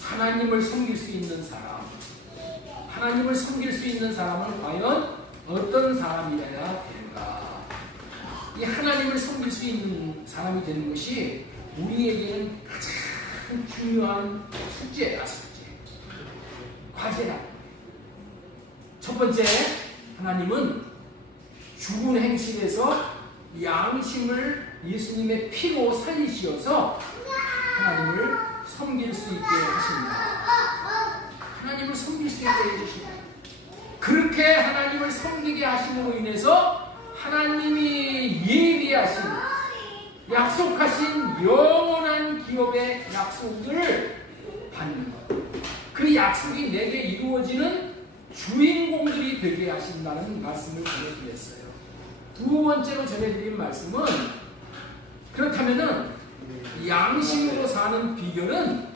하나님을 섬길 수 있는 사람, 하나님을 섬길 수 있는 사람은 과연 어떤 사람이어야 되는가? 이 하나님을 섬길 수 있는 사람이 되는 것이 우리에게는 가장 중요한 숙제야, 숙제. 과제라. 첫 번째, 하나님은 죽은 행실에서 양심을 예수님의 피로 살리시어서 하나님을 섬길 수 있게 하십니다. 하나님을 섬길 수 있게 해주십니다. 그렇게 하나님을 섬기게 하심으로 인해서 하나님이 예비하신, 약속하신 영원한 기업의 약속을 받는 것. 그 약속이 내게 이루어지는 주인공들이 되게 하신다는 말씀을 전해드렸어요. 두 번째로 전해드린 말씀은, 그렇다면은 양심으로 사는 비결은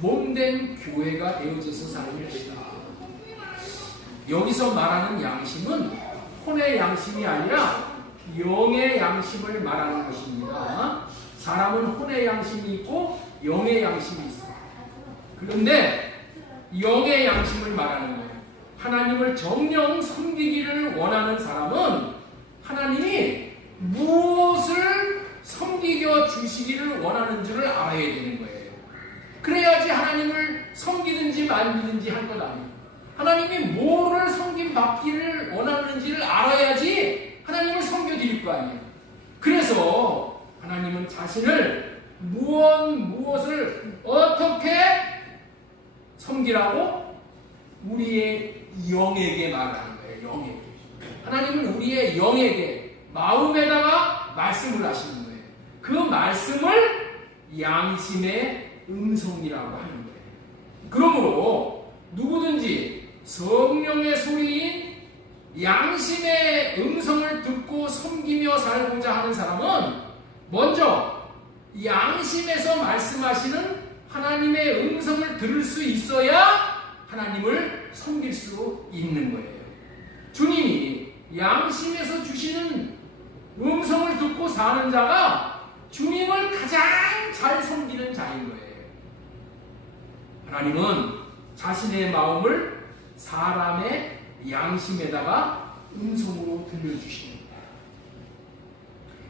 몸된 교회가 되어져서 사는 것이다. 여기서 말하는 양심은 혼의 양심이 아니라 영의 양심을 말하는 것입니다. 사람은 혼의 양심이 있고 영의 양심이 있어요. 그런데 영의 양심을 말하는 거예요. 하나님을 정녕 섬기기를 원하는 사람은 하나님이 무엇을 섬기겨 주시기를 원하는 줄을 알아야 되는 거예요. 그래야지 하나님을 섬기든지 말든지 할 것 아니에요. 하나님이 뭐를 섬김받기를 원하는지를 알아야지 하나님을 섬겨드릴 거 아니에요. 그래서 하나님은 자신을 무엇을 어떻게 섬기라고 우리의 영에게 말하는 거예요. 영에게. 하나님은 우리의 영에게, 마음에다가 말씀을 하시는 거예요. 그 말씀을 양심의 음성이라고 하는 거예요. 그러므로 누구든지 성령의 소리인 양심의 음성을 듣고 섬기며 살고자 하는 사람은 먼저 양심에서 말씀하시는 하나님의 음성을 들을 수 있어야 하나님을 섬길 수 있는 거예요. 주님이 양심에서 주시는 음성을 듣고 사는 자가 주님을 가장 잘 섬기는 자인 거예요. 하나님은 자신의 마음을 사람의 양심에다가 음성으로 들려주시는 거예요.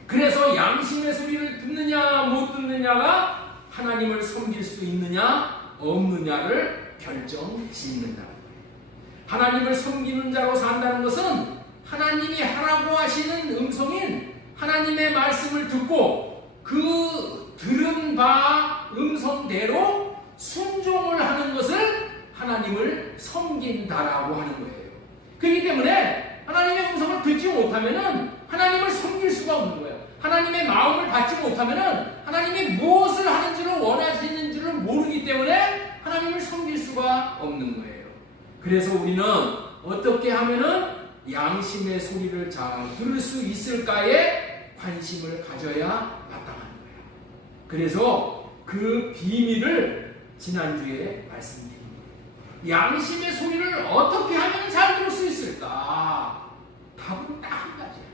그래서 양심의 소리를 듣느냐 못 듣느냐가 하나님을 섬길 수 있느냐 없느냐를 결정짓는다는 거예요. 하나님을 섬기는 자로 산다는 것은 하나님이 하라고 하시는 음성인 하나님의 말씀을 듣고 그 들은 바 음성대로 순종을 하는 것을 하나님을 섬긴다라고 하는 거예요. 그렇기 때문에 하나님의 음성을 듣지 못하면은 하나님을 섬길 수가 없는 거예요. 하나님의 마음을 받지 못하면은 하나님이 무엇을 하는지를 원하시는지를 모르기 때문에 하나님을 섬길 수가 없는 거예요. 그래서 우리는 어떻게 하면은 양심의 소리를 잘 들을 수 있을까에 관심을 가져야 마땅한 거예요. 그래서 그 비밀을 지난주에 말씀드린 거예요. 양심의 소리를 어떻게 하면 잘 들을 수 있을까? 답은 딱 한 가지예요.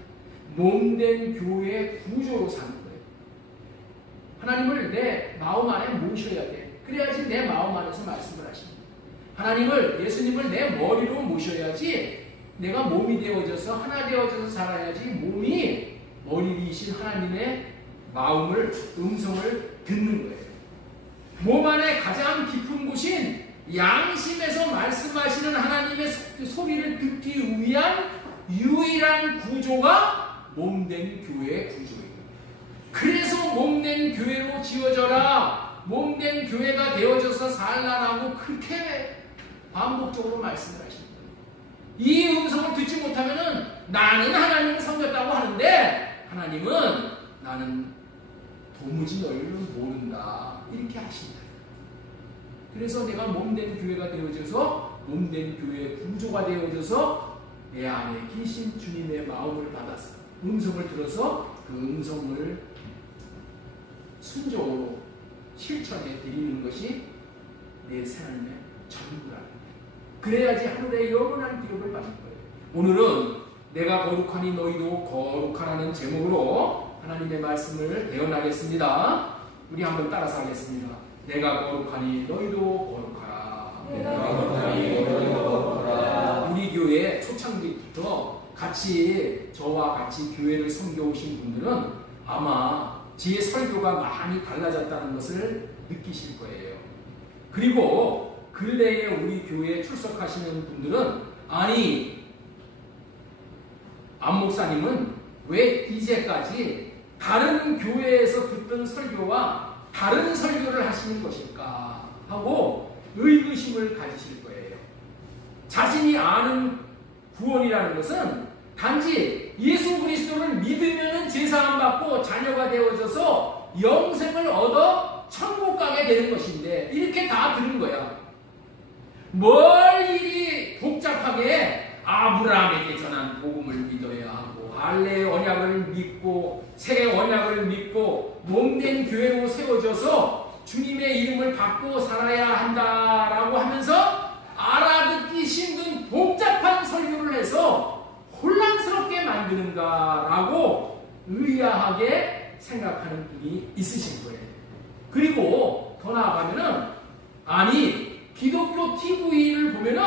몸된 교회의 구조로 사는 거예요. 하나님을 내 마음 안에 모셔야 돼. 그래야지 내 마음 안에서 말씀을 하십니다. 하나님을, 예수님을 내 머리로 모셔야지 내가 몸이 되어져서 하나 되어져서 살아야지 몸이 머리이신 하나님의 마음을, 음성을 듣는 거예요. 몸 안에 가장 깊은 곳인 양심에서 말씀하시는 하나님의 소리를 듣기 위한 유일한 구조가 몸된 교회의 구조예요. 그래서 몸된 교회로 지어져라, 몸된 교회가 되어져서 살라라고 그렇게 반복적으로 말씀을 하십니다. 이 음성을 듣지 못하면은 나는 하나님을 섬겼다고 하는데 하나님은 나는 도무지 너희를 모른다 이렇게 하십니다. 그래서 내가 몸된 교회가 되어져서 몸된 교회의 구조가 되어져서 내 안에 계신 주님의 마음을 받아서 음성을 들어서 그 음성을 순종으로 실천해 드리는 것이 내 삶의 전부라는 거예요. 그래야지 하늘의 영원한 기업을 받는 거예요. 오늘은 내가 거룩하니 너희도 거룩하라는 제목으로 하나님의 말씀을 배워나겠습니다. 우리 한번 따라서 하겠습니다. 내가 거룩하니 너희도 거룩하라. 우리 교회 초창기부터 같이 저와 같이 교회를 섬겨오신 분들은 아마 제 설교가 많이 달라졌다는 것을 느끼실 거예요. 그리고 근래에 우리 교회에 출석하시는 분들은 아니 안 목사님은 왜 이제까지 다른 교회에서 듣던 설교와 다른 설교를 하시는 것일까 하고 의구심을 가지실 거예요. 자신이 아는 구원이라는 것은 단지 예수 그리스도를 믿으면 제사함 받고 자녀가 되어져서 영생을 얻어 천국 가게 되는 것인데 이렇게 다 들은 거야. 뭘 이리 복잡하게 아브라함에게 전한 복음을 믿어야 하고 할례의 언약을 믿고 새 언약을 믿고 몸된 교회로 세워져서 주님의 이름을 받고 살아야 한다라고 하면서 알아듣기 힘든 복잡한 설교를 해서 혼란스럽게 만드는가라고 의아하게 생각하는 분이 있으신 거예요. 그리고 더 나아가면은 아니 기독교 TV를 보면은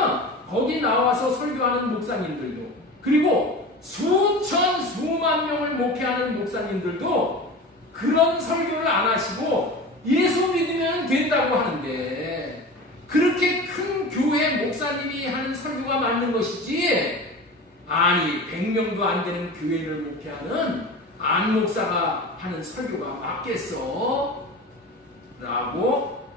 거기 나와서 설교하는 목사님들도 그리고 수천 수만 명을 목회하는 목사님들도 그런 설교를 안 하시고 예수 믿으면 된다고 하는데 그렇게 큰 교회 목사님이 하는 설교가 맞는 것이지 아니 100명도 안 되는 교회를 목회하는 안 목사가 하는 설교가 맞겠어? 라고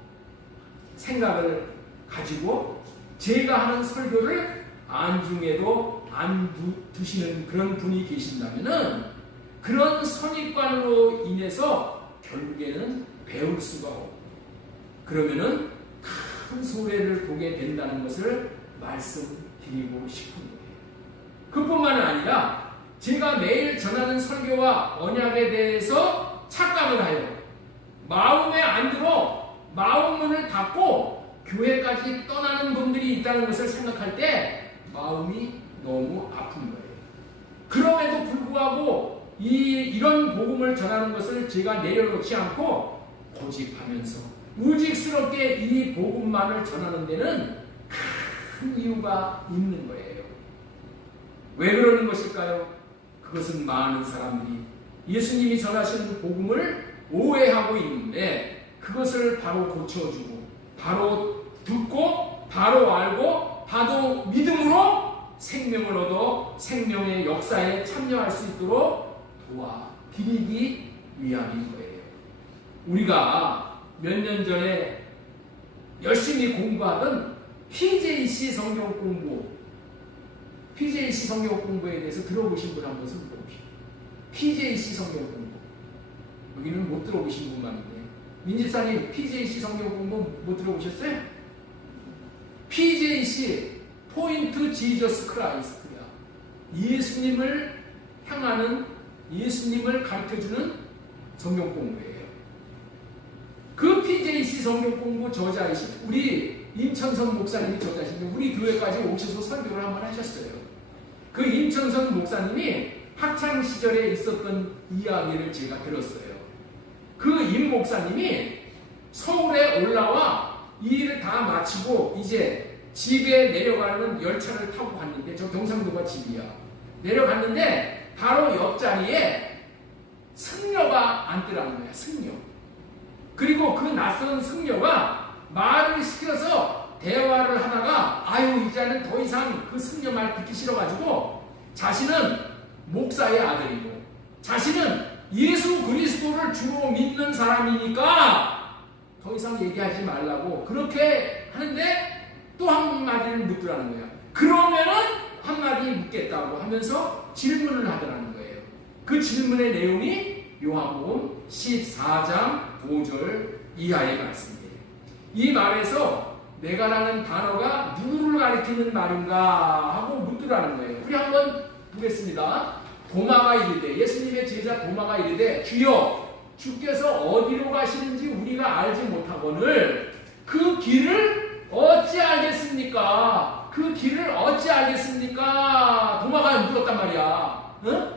생각을 가지고 제가 하는 설교를 안중에도 안 두시는 그런 분이 계신다면은 그런 선입관으로 인해서 결국에는 배울 수가 없고 그러면은 큰 손해를 보게 된다는 것을 말씀드리고 싶은 거예요. 그뿐만 아니라 제가 매일 전하는 설교와 언약에 대해서 착각을 하여 마음에 안 들어 마음문을 닫고 교회까지 떠나는 분들이 있다는 것을 생각할 때 마음이 너무 아픈 거예요. 그럼에도 불구하고 이런 복음을 전하는 것을 제가 내려놓지 않고 고집하면서 우직스럽게 이 복음만을 전하는 데는 큰 이유가 있는 거예요. 왜 그러는 것일까요? 그것은 많은 사람들이 예수님이 전하시는 복음을 오해하고 있는데 그것을 바로 고쳐주고 바로 듣고 바로 알고 바로 믿음으로 생명을 얻어 생명의 역사에 참여할 수 있도록 도와드리기 위함인 거예요. 우리가 몇 년 전에 열심히 공부하던 PJC 성경 공부 PJC 성경 공부에 대해서 들어보신 분 한번 손 들어보시죠. PJC 성경 공부 여기는 못 들어보신 분 많은데 민지사님 PJC 성경 공부 못 들어보셨어요? PJC 포인트 지저스 크라이스트야. 예수님을 향하는 예수님을 가르쳐주는 성경 공부예요. 그 PJC 성경 공부 저자이신 우리 임천선 목사님이 저자신데 우리 교회까지 오셔서 설교를 한번 하셨어요. 그 임천선 목사님이 학창 시절에 있었던 이야기를 제가 들었어요. 그 임 목사님이 서울에 올라와 이 일을 다 마치고 이제 집에 내려가는 열차를 타고 갔는데 저 경상도가 집이야. 내려갔는데 바로 옆자리에 승려가 앉더라는 거야. 승려. 그리고 그 낯선 승려가 말을 시켜서 대화를 하다가 아유 이제는 더 이상 그 승려 말 듣기 싫어가지고 자신은 목사의 아들이고 자신은 예수 그리스도를 주로 믿는 사람이니까 더 이상 얘기하지 말라고 그렇게 하는데 또 한마디를 묻더라는 거야. 그러면은 한마디 묻겠다고 하면서 질문을 하더라는 거예요. 그 질문의 내용이 요한복음 14장 5절 이하의 말씀이에요. 이 말에서 내가라는 단어가 누구를 가리키는 말인가 하고 묻더라는 거예요. 우리 한번 보겠습니다. 도마가 이르되 예수님의 제자 도마가 이르되 주여 주께서 어디로 가시는지 우리가 알지 못하거늘 그 길을 어찌 알겠습니까? 그 길을 어찌 알겠습니까? 도마가 물었단 말이야. 응?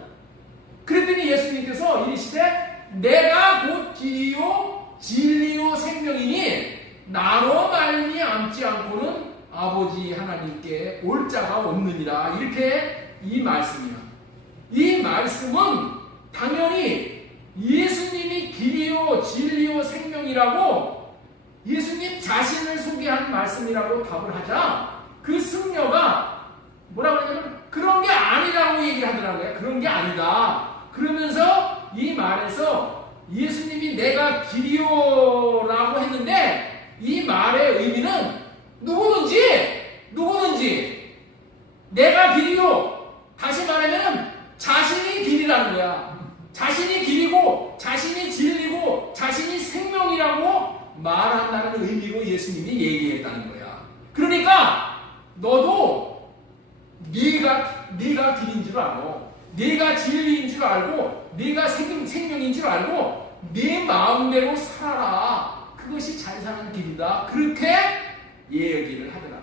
그랬더니 예수님께서 이르시되 내가 곧 길이요 진리요 생명이니 나로 말미암지 않고는 아버지 하나님께 올 자가 없느니라. 이렇게 이 말씀이야. 이 말씀은 당연히 예수님이 길이요 진리요 생명이라고 예수님 자신을 소개한 말씀이라고 답을 하자 그 승려가 뭐라고 하냐면 그런 게 아니라고 얘기하더라고요. 그런 게 아니다. 그러면서 이 말에서 예수님이 내가 길이요라고 했는데 이 말의 의미는 누구든지 내가 길이요. 다시 말하면 자신이 길이라는 거야. 자신이 길이고 자신이 진리고 자신이 생명이라고 말한다는 의미로 예수님이 얘기했다는 거야. 그러니까 너도 네가 길인 줄 알고 네가 진리인 줄 알고 네가 생명인 줄 알고 네 마음대로 살아라. 그것이 잘 사는 길이다. 그렇게 얘기를 하더라.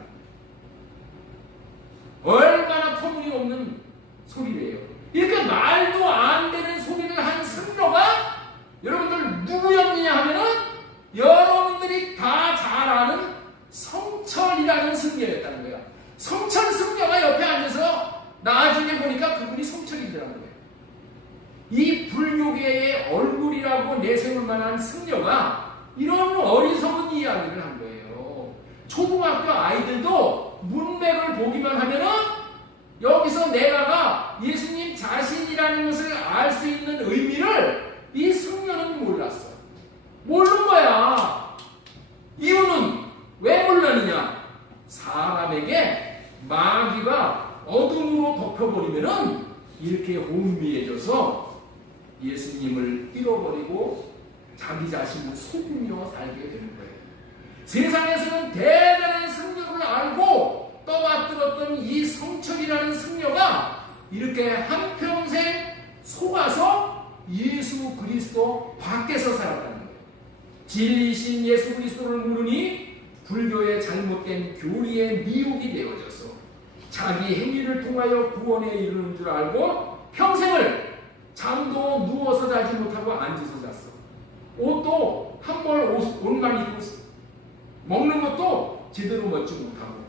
얼마나 터무니없는 소리래요. 이렇게 말도 안 되는 소리를 한 승려가 여러분들 누구였느냐 하면은 여러분들이 다 잘 아는 성철이라는 승려였다는 거야. 성철 승려가 옆에 앉아서 나중에 보니까 그분이 성철이더라는 거예요. 이 불교계의 얼굴이라고 내세울 만한 승려가 이런 어리석은 이야기를 한 거예요. 초등학교 아이들도 문맥을 보기만 하면은 여기서 내가가 예수님 자신이라는 것을 알 수 있는 의미를 이 승려는 몰랐어. 모르는 거야. 이유는 왜 몰랐느냐? 사람에게 마귀가 어둠으로 덮여버리면은 이렇게 혼미해져서 예수님을 잃어버리고 자기 자신을 속이며 살게 되는 거예요. 세상에서는 대단한 승려를 알고 떠받들었던 이 성철이라는 승려가 이렇게 한평생 속아서 예수 그리스도 밖에서 살았다는 거예요. 진리신 예수 그리스도를 모르니 불교의 잘못된 교리에 미혹이 되어져서 자기 행위를 통하여 구원에 이르는 줄 알고 평생을 잠도 누워서 자지 못하고 앉아서 잤어. 옷도 한 벌 옷만 입고 먹는 것도 제대로 먹지 못하고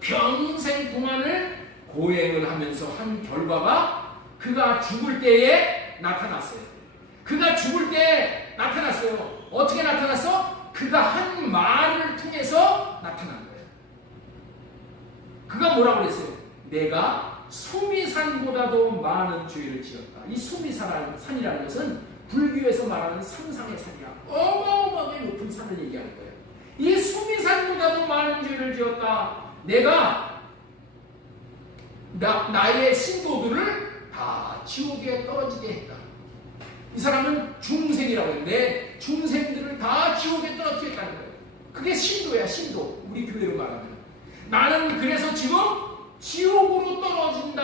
평생 동안을 고행을 하면서 한 결과가 그가 죽을 때에 나타났어요. 그가 죽을 때에 나타났어요. 어떻게 나타났어? 그가 한 말을 통해서 나타난 거예요. 그가 뭐라고 그랬어요? 내가 수미산보다도 많은 죄를 지었다. 이 수미산이라는 것은 불교에서 말하는 상상의 산이야. 어마어마하게 높은 산을 얘기하는 거예요. 이 수미산보다도 많은 죄를 지었다. 내가 나의 신도들을 다 지옥에 떨어지게 했다. 이 사람은 중생이라고 해요. 내 중생들을 다 지옥에 떨어뜨렸다는 거예요. 그게 신도야, 신도. 우리 교회로 말하면. 나는 그래서 지금 지옥으로 떨어진다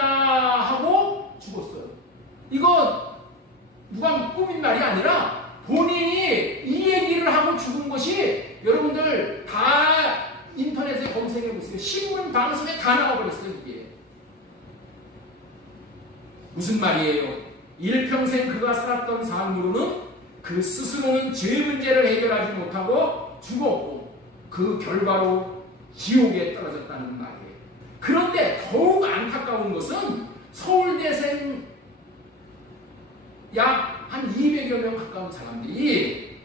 하고 죽었어요. 이거 누가 꾸민 말이 아니라 본인이 이 얘기를 하고 죽은 것이 여러분들 다 인터넷에 검색해 보세요. 신문 방송에 다 나와버렸어요. 이게 무슨 말이에요? 일평생 그가 살았던 삶으로는 그 스스로는 죄 문제를 해결하지 못하고 죽었고 그 결과로 지옥에 떨어졌다는 말이에요. 그런데 더욱 안타까운 것은 서울대생 약 한 200여 명 가까운 사람들이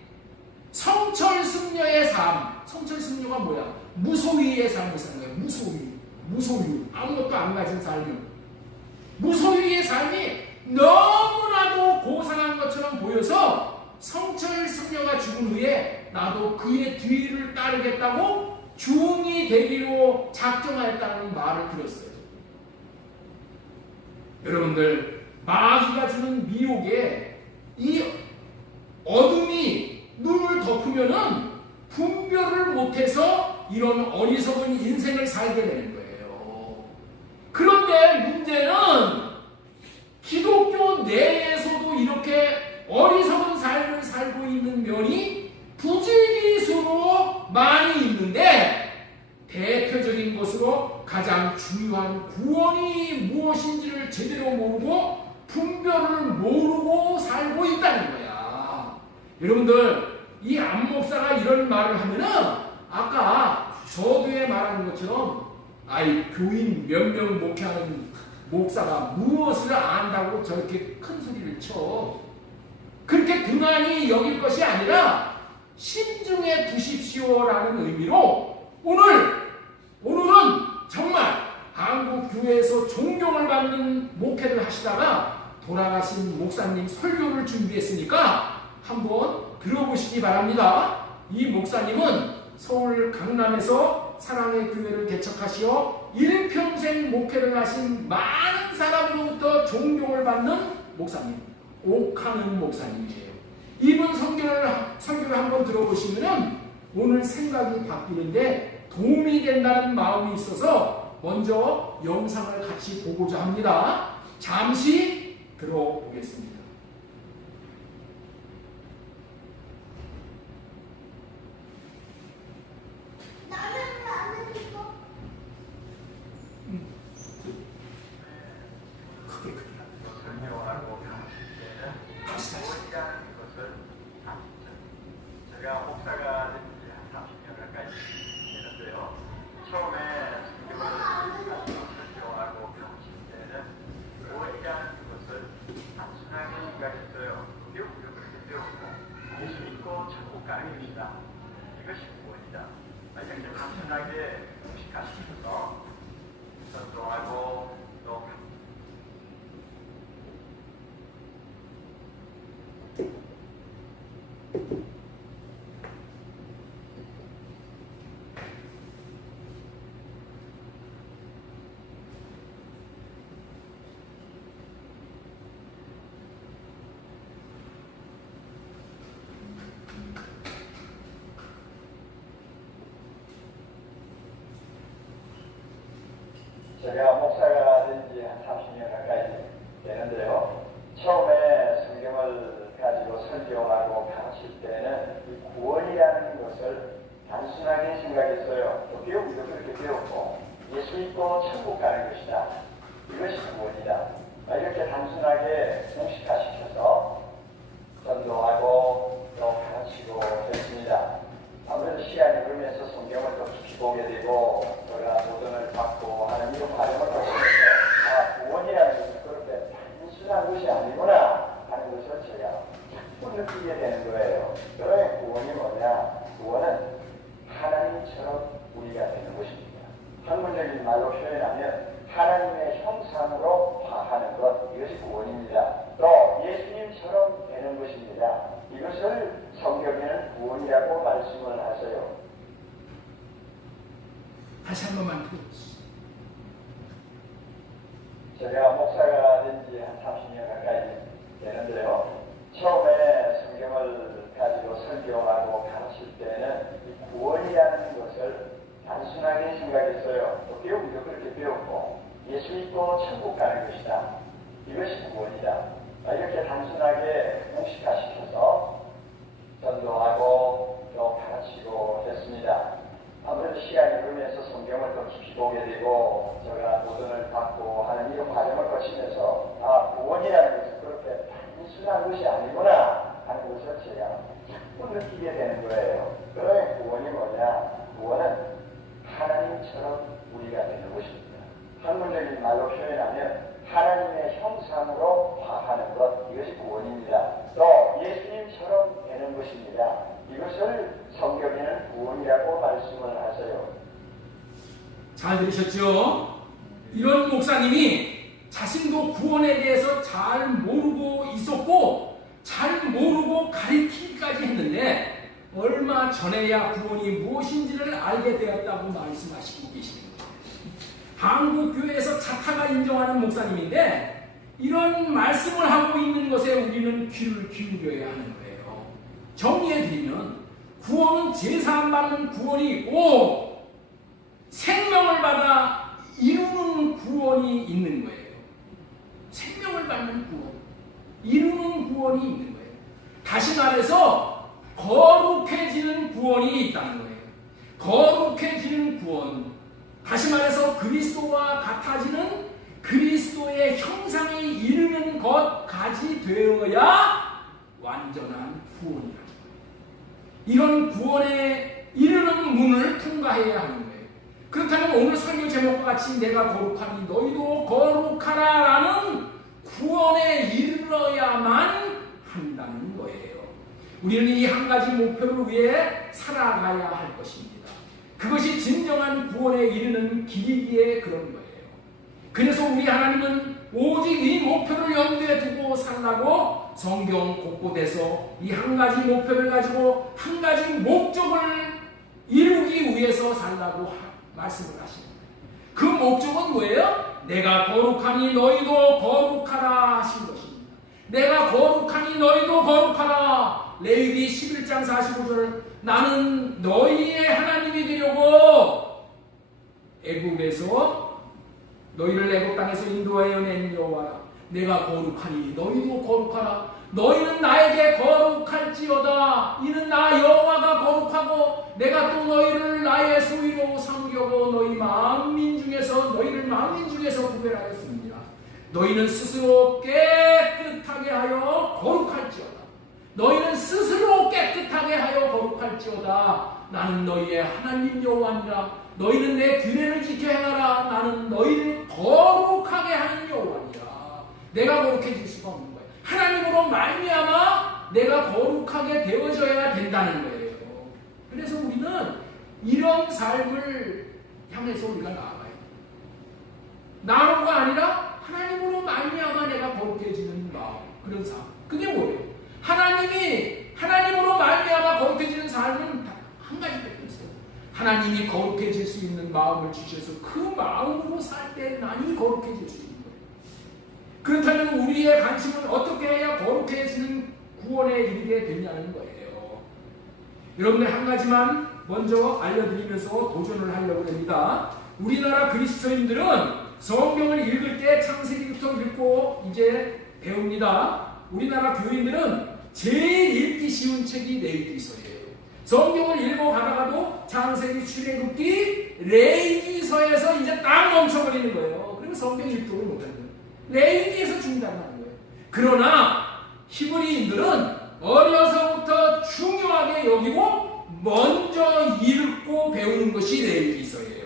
성철 승려의 삶, 성철 승려가 뭐야? 무소유의 삶을 사는 거예요. 무소유. 아무것도 안 가진 삶을. 무소유의 삶이 너무나도 고상한 것처럼 보여서 성철 승려가 죽은 후에 나도 그의 뒤를 따르겠다고 중이 되기로 작정하였다는 말을 들었어요. 여러분들, 마귀가 주는 미혹에 이 어둠이 눈을 덮으면은 분별을 못해서 이런 어리석은 인생을 살게 되는 거예요. 그런데 문제는 기독교 내에서도 이렇게 어리석은 삶을 살고 있는 면이 부지기수로 많이 있는데 대표적인 것으로 가장 중요한 구원이 무엇인지를 제대로 모르고 분별을 모르고 살고 있다는 거야. 여러분들, 이 안 목사가 이런 말을 하면은 아까 서두에 말한 것처럼 교인 몇 명 목회하는 목사가 무엇을 안다고 저렇게 큰 소리를 쳐. 그렇게 등한히 여길 것이 아니라 신중해 두십시오라는 의미로 오늘은 정말 한국 교회에서 존경을 받는 목회를 하시다가 돌아가신 목사님 설교를 준비했으니까 한번 들어보시기 바랍니다. 이 목사님은 서울 강남에서 사랑의 교회를 개척하시어 일평생 목회를 하신 많은 사람으로부터 존경을 받는 목사님, 옥하는 목사님이에요. 이분 설교를 한번 들어보시면 오늘 생각이 바뀌는데 도움이 된다는 마음이 있어서 먼저 영상을 같이 보고자 합니다. 잠시 들어보겠습니다. 제가 목사가 된 지 한 30년 가까이 되는데요. 처음에 성경을 설교하고 가르칠 때는 구원이라는 것을 단순하게 생각했어요. 배우기도 그렇게 배우고 예수 믿고 천국 가는 것이다. 이것이 구원이다. 이렇게 단순하게 공식화시켜서 전도하고 또 제가 목사가 된 지 한 30년 가까이 되는데요. 처음에 성경을 가지고 설교하고 가르칠 때는 이 구원이라는 것을 단순하게 생각했어요. 또 배우기도 그렇게 배웠고 예수 믿고 천국 가는 것이다. 이것이 구원이다. 이렇게 단순하게 공식화시켜서 전도하고 또 가르치고 했습니다. 아무래도 시간이 흐르면서 성경을 더 깊이 보게 되고 제가 도전을 받고 하는 이런 과정을 거치면서 구원이라는 것은 그렇게 단순한 것이 아니구나 하는 것을 제가 자꾸 느끼게 되는 거예요. 그러면 구원이 뭐냐? 구원은 하나님처럼 우리가 되는 것입니다. 한문적인 말로 표현하면 하나님의 형상으로 화하는 것, 이것이 구원입니다. 또 예수님처럼 되는 것입니다. 이것을 성경에는 구원이라고 말씀을 하세요. 다시 한 번만 들어보시죠. 제가 목사가 된 지 한 30년 가까이 되는데요. 처음에 성경을 가지고 설교하고 가르칠 때는 이 구원이라는 것을 단순하게 생각했어요. 또 배우기도 그렇게 배웠고 예수 믿고 천국 가는 것이다. 이것이 구원이다. 이렇게 단순하게 공식화시켜서 전도하고 또 가르치고 했습니다. 아무래도 시간이 흐르면서 성경을 더 깊이 보게 되고 제가 도전을 받고 하는 이런 과정을 거치면서 구원이라는 것은 그렇게 단순한 것이 아니구나 하는 것을 제가 자꾸 느끼게 되는 거예요. 그러면 구원이 뭐냐? 구원은 하나님처럼 우리가 되는 것입니다. 한문적인 말로 표현하면 하나님의 형상으로 화하는 것, 이것이 구원입니다. 또 예수님처럼 되는 것입니다. 이것을 성경에는 구원이라고 말씀을 하세요. 잘 들으셨죠? 이런 목사님이 자신도 구원에 대해서 잘 모르고 있었고 잘 모르고 가르치기까지 했는데 얼마 전에야 구원이 무엇인지를 알게 되었다고 말씀하시고 계십니다. 한국교회에서 자타가 인정하는 목사님인데 이런 말씀을 하고 있는 것에 우리는 귀를 기울여야 하는 거예요. 정리해드리면 구원은 제사함 받는 구원이 있고 생명을 받아 이루는 구원이 있는 거예요. 생명을 받는 구원, 이루는 구원이 있는 거예요. 다시 말해서 거룩해지는 구원이 있다는 거예요. 거룩해지는 구원, 다시 말해서 그리스도와 같아지는 그리스도의 형상이 이르는 것까지 되어야 완전한 구원이라는 거예요. 이런 구원에 이르는 문을 통과해야 하는 거예요. 그렇다면 오늘 설교 제목과 같이 내가 거룩하니 너희도 거룩하라 라는 구원에 이르러야만 한다는 거예요. 우리는 이 한 가지 목표를 위해 살아가야 할 것입니다. 그것이 진정한 구원에 이르는 길이기에 그런 거예요. 그래서 우리 하나님은 오직 이 목표를 염두에 두고 살라고 성경 곳곳에서 이 한 가지 목표를 가지고 한 가지 목적을 이루기 위해서 살라고 말씀을 하십니다. 그 목적은 뭐예요? 내가 거룩하니 너희도 거룩하라 하신 것입니다. 내가 거룩하니 너희도 거룩하라. 레위기 11장 45절 나는 너희의 하나님이 되려고 애굽에서 너희를 애굽 땅에서 인도하여 낸 여호와라. 내가 거룩하니 너희도 거룩하라. 너희는 나에게 거룩할지어다. 이는 나 여호와가 거룩하고 내가 또 너희를 나의 소유로 삼겨고 너희를 만민 중에서 구별하였습니다. 너희는 스스로 깨끗하게 하여 거룩할지어다. 너희는 스스로 깨끗하게 하여 거룩할지어다. 나는 너희의 하나님 여호와니라. 너희는 내 규례를 지켜 행하라. 나는 너희를 거룩하게 하는 여호와니라. 내가 거룩해질 수가 없는 거예요. 하나님으로 말미암아 내가 거룩하게 되어져야 된다는 거예요. 그래서 우리는 이런 삶을 향해서 우리가 나아가요. 나로가 아니라 하나님으로 말미암아 내가 거룩해지는 마음, 그런 삶. 그게 뭐예요? 하나님으로 말미암아 거룩해지는 삶은 한 가지밖에 없어요. 하나님이 거룩해질 수 있는 마음을 주셔서 그 마음으로 살 때 난이 거룩해질 수 있는 거예요. 그렇다면 우리의 관심은 어떻게 해야 거룩해지는 구원에 이르게 되냐는 거예요. 여러분들 한 가지만 먼저 알려드리면서 도전을 하려고 합니다. 우리나라 그리스도인들은 성경을 읽을 때 창세기부터 읽고 이제 배웁니다. 우리나라 교인들은 제일 읽기 쉬운 책이 레위기서예요. 성경을 읽어가다가도 창세기, 출애굽기, 레위기서에서 이제 딱 멈춰버리는 거예요. 그러면 성경 읽도록 못하는 거예요. 레위기에서 중단하는 거예요. 그러나 히브리인들은 어려서부터 중요하게 여기고 먼저 읽고 배우는 것이 레위기서예요.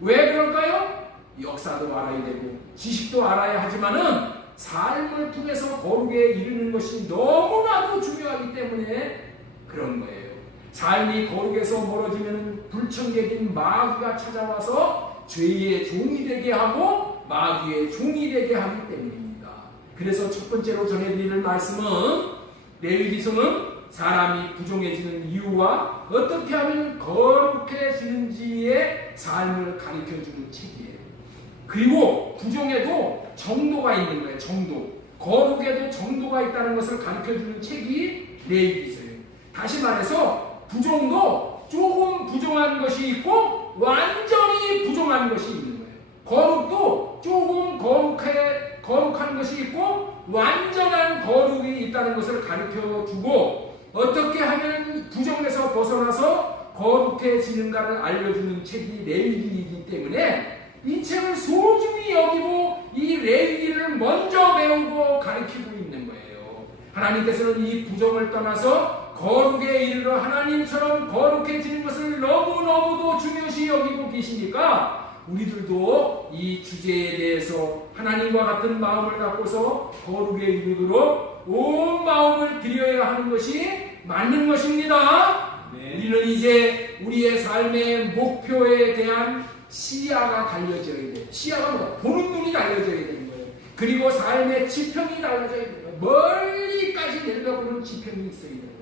왜 그럴까요? 역사도 알아야 되고 지식도 알아야 하지만은 삶을 통해서 거룩에 이르는 것이 너무나도 중요하기 때문에 그런 거예요. 삶이 거룩에서 멀어지면 불청객인 마귀가 찾아와서 죄의 종이 되게 하고 마귀의 종이 되게 하기 때문입니다. 그래서 첫 번째로 전해드릴 말씀은 레위기서는 사람이 부정해지는 이유와 어떻게 하면 거룩해지는지의 삶을 가르쳐주는 책이에요. 그리고 부정에도 정도가 있는 거예요. 정도. 거룩에도 정도가 있다는 것을 가르쳐주는 책이 레위기서예요. 다시 말해서 부정도 조금 부정한 것이 있고 완전히 부정한 것이 있는 거예요. 거룩도 조금 거룩한 것이 있고 완전한 거룩이 있다는 것을 가르쳐주고 어떻게 하면 부정에서 벗어나서 거룩해지는가를 알려주는 책이 레위기이기 때문에 이 책을 소중히 여기고 이 레위기를 먼저 배우고 가르치고 있는 거예요. 하나님께서는 이 부정을 떠나서 거룩에 이르러 하나님처럼 거룩해지는 것을 너무너무도 중요시 여기고 계시니까 우리들도 이 주제에 대해서 하나님과 같은 마음을 갖고서 거룩에 이르도록 온 마음을 들여야 하는 것이 맞는 것입니다. 네. 우리는 이제 우리의 삶의 목표에 대한 시야가 달려져야 돼요. 시야가 뭐야? 보는 눈이 달려져야 되는 거예요. 그리고 삶의 지평이 달려져야 돼요. 멀리까지 내려다보는 지평이 있어야 되는 거예요.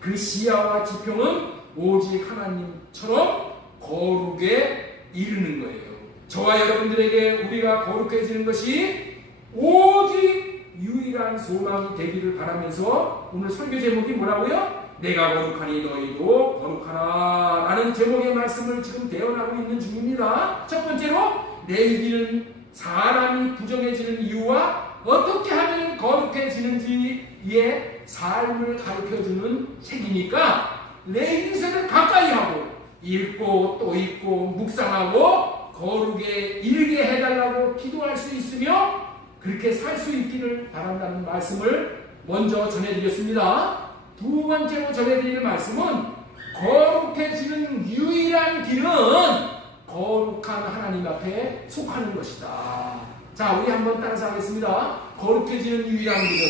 그 시야와 지평은 오직 하나님처럼 거룩에 이르는 거예요. 저와 여러분들에게 우리가 거룩해지는 것이 오직 유일한 소망이 되기를 바라면서 오늘 설교 제목이 뭐라고요? 내가 거룩하니 너희도 거룩하라 라는 제목의 말씀을 지금 대언하고 있는 중입니다. 첫 번째로 레위기는 사람이 부정해지는 이유와 어떻게 하면 거룩해지는지의 삶을 가르쳐주는 책이니까 레위기서를 가까이 하고 읽고 또 읽고 묵상하고 거룩에 이르게 해달라고 기도할 수 있으며 그렇게 살 수 있기를 바란다는 말씀을 먼저 전해드렸습니다. 두 번째로 전해드릴 말씀은 거룩해지는 유일한 길은 거룩한 하나님 앞에 속하는 것이다. 자, 우리 한번 따라서 하겠습니다. 거룩해지는 유일한 길은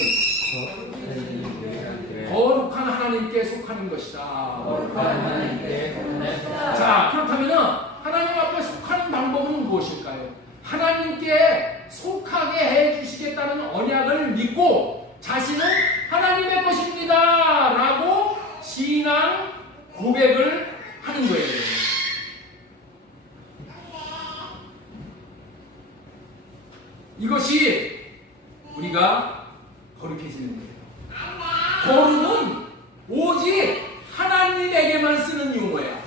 거룩한 하나님께 속하는 것이다. 자, 그렇다면 하나님 앞에 속하는 방법은 무엇일까요? 하나님께 속하게 해주시겠다는 언약을 믿고 자신은 하나님의 것입니다 라고 신앙 고백을 하는 거예요. 이것이 우리가 거룩해지는 거예요. 거룩은 오직 하나님에게만 쓰는 용어야.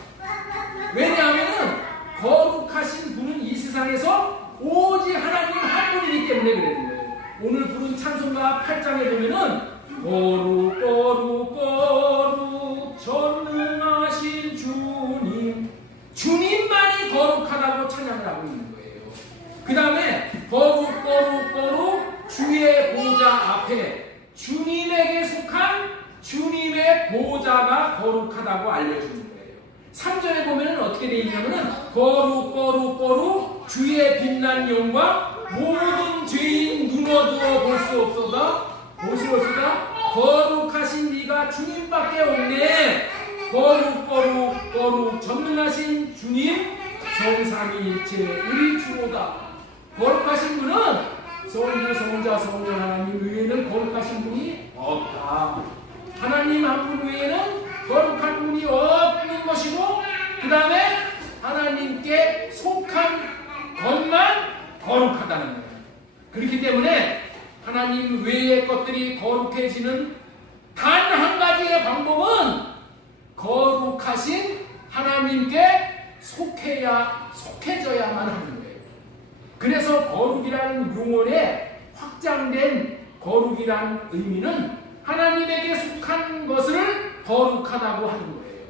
왜냐하면 거룩하신 분은 이 세상에서 오직 하나님 한 분이기 때문에 그러는 거예요. 오늘 부른 찬송가 8장에 보면은 거룩 거룩 거룩 전능하신 주님, 주님만이 거룩하다고 찬양을 하고 있는 거예요. 그 다음에 거룩 거룩 거룩 주의 보좌 앞에 주님에게 속한 주님의 보좌가 거룩하다고 알려주는 거예요. 3절에 보면 어떻게 되어 있냐면은 거룩 거룩 거룩 주의 빛난 영광 모든 죄인 눈어두어 볼 수 없소다 거룩하신 네가 주님밖에 없네. 거룩 거룩 거룩 전능하신 주님 성삼위일체 우리 주로다. 거룩하신 분은 성부 성자 성령 하나님 외에는 거룩하신 분이 없다. 하나님 한 분 외에는 거룩한 분이 없는 것이고, 그 다음에 하나님께 속한 것만 거룩하다는 거예요. 그렇기 때문에 하나님 외의 것들이 거룩해지는 단 한 가지의 방법은 거룩하신 하나님께 속해져야만 하는 거예요. 그래서 거룩이라는 용어의 확장된 거룩이라는 의미는 하나님에게 속한 것을 거룩하다고 하는 거예요.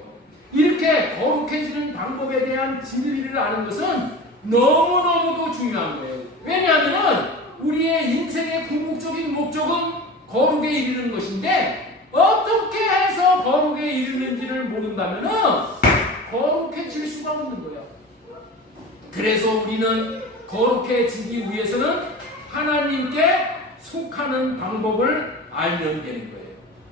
이렇게 거룩해지는 방법에 대한 진리를 아는 것은 너무너무도 중요한 거예요. 왜냐하면 우리의 인생의 궁극적인 목적은 거룩에 이르는 것인데 어떻게 해서 거룩에 이르는지를 모른다면 거룩해질 수가 없는 거예요. 그래서 우리는 거룩해지기 위해서는 하나님께 속하는 방법을 알면 되는 거예요.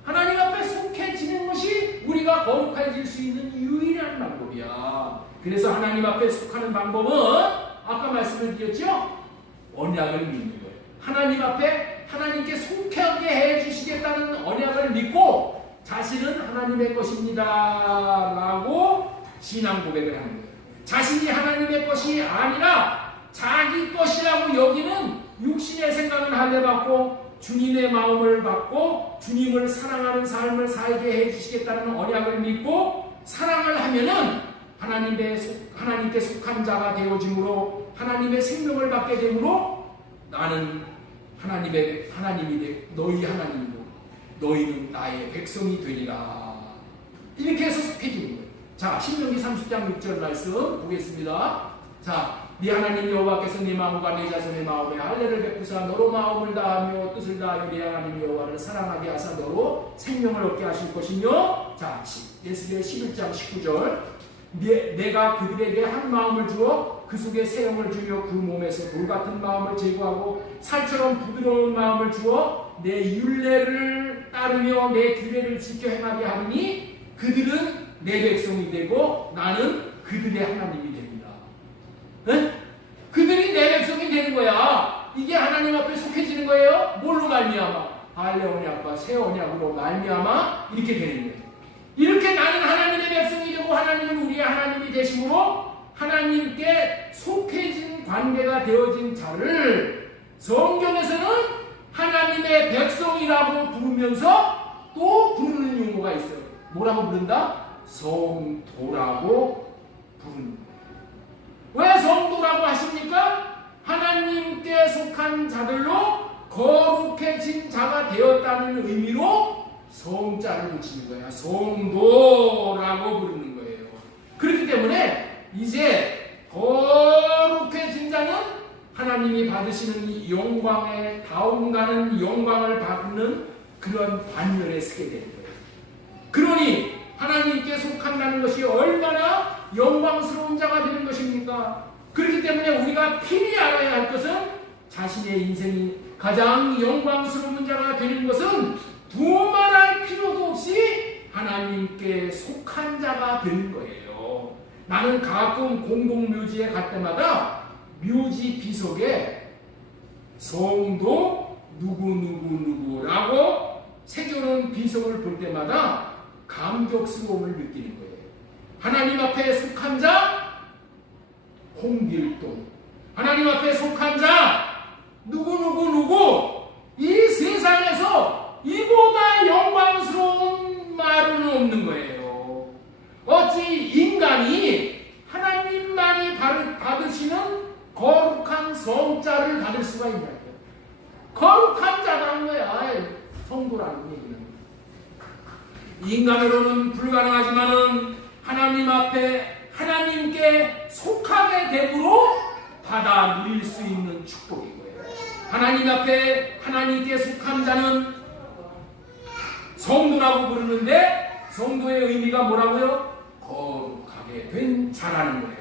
하나님 앞에 속해지는 것이 우리가 거룩해질 수 있는 유일한 방법이야. 그래서 하나님 앞에 속하는 방법은 아까 말씀을 드렸죠? 언약을 믿는 거예요. 하나님 앞에 하나님께 속하게 해주시겠다는 언약을 믿고 자신은 하나님의 것입니다 라고 신앙 고백을 하는 거예요. 자신이 하나님의 것이 아니라 자기 것이라고 여기는 육신의 생각을 하게 받고 주님의 마음을 받고 주님을 사랑하는 삶을 살게 해주시겠다는 언약을 믿고 사랑을 하면은 하나님께 속한 자가 되어짐으로 하나님의 생명을 받게 되므로 나는 하나님이 되 너희 하나님이고 너희는 나의 백성이 되리라. 이렇게 해서 속해지는 거예요. 자, 신명기 30장 6절 말씀 보겠습니다. 자, 네 하나님 여호와께서 네 마음과 네 자손의 마음에 할례를 베푸사 너로 마음을 다하며 뜻을 다하여 네 하나님 여호와를 사랑하게 하사 너로 생명을 얻게 하실 것이며. 자, 에스겔 11장 19절 내가 그들에게 한 마음을 주어 그 속에 새 영을 주며 그 몸에서 돌 같은 마음을 제거하고 살처럼 부드러운 마음을 주어 내 율례를 따르며 내 규례를 지켜 행하게 하리니 그들은 내 백성이 되고 나는 그들의 하나님이 됩니다. 네? 그들이 내 백성이 되는 거야. 이게 하나님 앞에 속해지는 거예요. 뭘로 말미암아? 할례 언약과 새 언약으로 말미암아 이렇게 되는 거예요. 이렇게 나는 하나님의 백성이 되고 하나님은 우리의 하나님이 되심으로 하나님께 속해진 관계가 되어진 자를 성경에서는 하나님의 백성이라고 부르면서 또 부르는 용어가 있어요. 뭐라고 부른다? 성도라고 부르는 거예요. 왜 성도라고 하십니까? 하나님께 속한 자들로 거룩해진 자가 되었다는 의미로 성자를 붙이는 거야. 성도라고 부르는 거예요. 그렇기 때문에 이제 거룩해진 자는 하나님이 받으시는 이 영광에 다운가는 영광을 받는 그런 반열에 서게 되는 거예요. 그러니 하나님께 속한다는 영광스러운 자가 되는 것입니까? 그렇기 때문에 우리가 필히 알아야 할 것은 자신의 인생이 가장 영광스러운 자가 되는 것은 두말할 필요도 없이 하나님께 속한 자가 되는 거예요. 나는 가끔 공동묘지에 갈 때마다 묘지 비석에 성도 누구누구누구라고 새겨놓은 비석을 볼 때마다 감격스러움을 느끼는 거예요. 하나님 앞에 속한 자 홍길동, 하나님 앞에 속한 자 누구누구누구, 이 세상에서 이보다 영광스러운 말은 없는 거예요. 어찌 인간이 하나님만이 받으시는 거룩한 성자를 받을 수가 있냐고요. 거룩한 자라는 거야, 성도라는 얘기는. 인간으로는 불가능하지만은 하나님 앞에 하나님께 속하게 됨으로 받아 누릴 수 있는 축복인 거예요. 하나님 앞에 하나님께 속한 자는 성도라고 부르는데 성도의 의미가 뭐라고요? 거룩하게 된 자라는 거예요.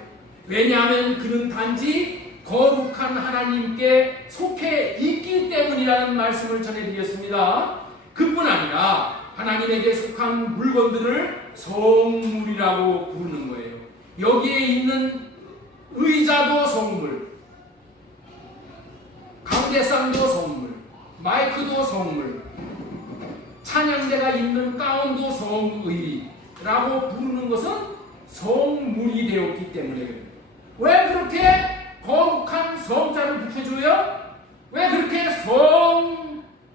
왜냐하면 그는 단지 거룩한 하나님께 속해 있기 때문이라는 말씀을 전해드렸습니다. 그뿐 아니라 하나님에게 속한 물건들을 성물이라고 부르는 거예요. 여기에 있는 의자도 성물, 강대상도 성물, 마이크도 성물, 찬양대가 입는 가운도 성의라고 부르는 것은 성물이 되었기 때문에 그래요. 왜 그렇게 거룩한 성자를 붙여줘요? 왜 그렇게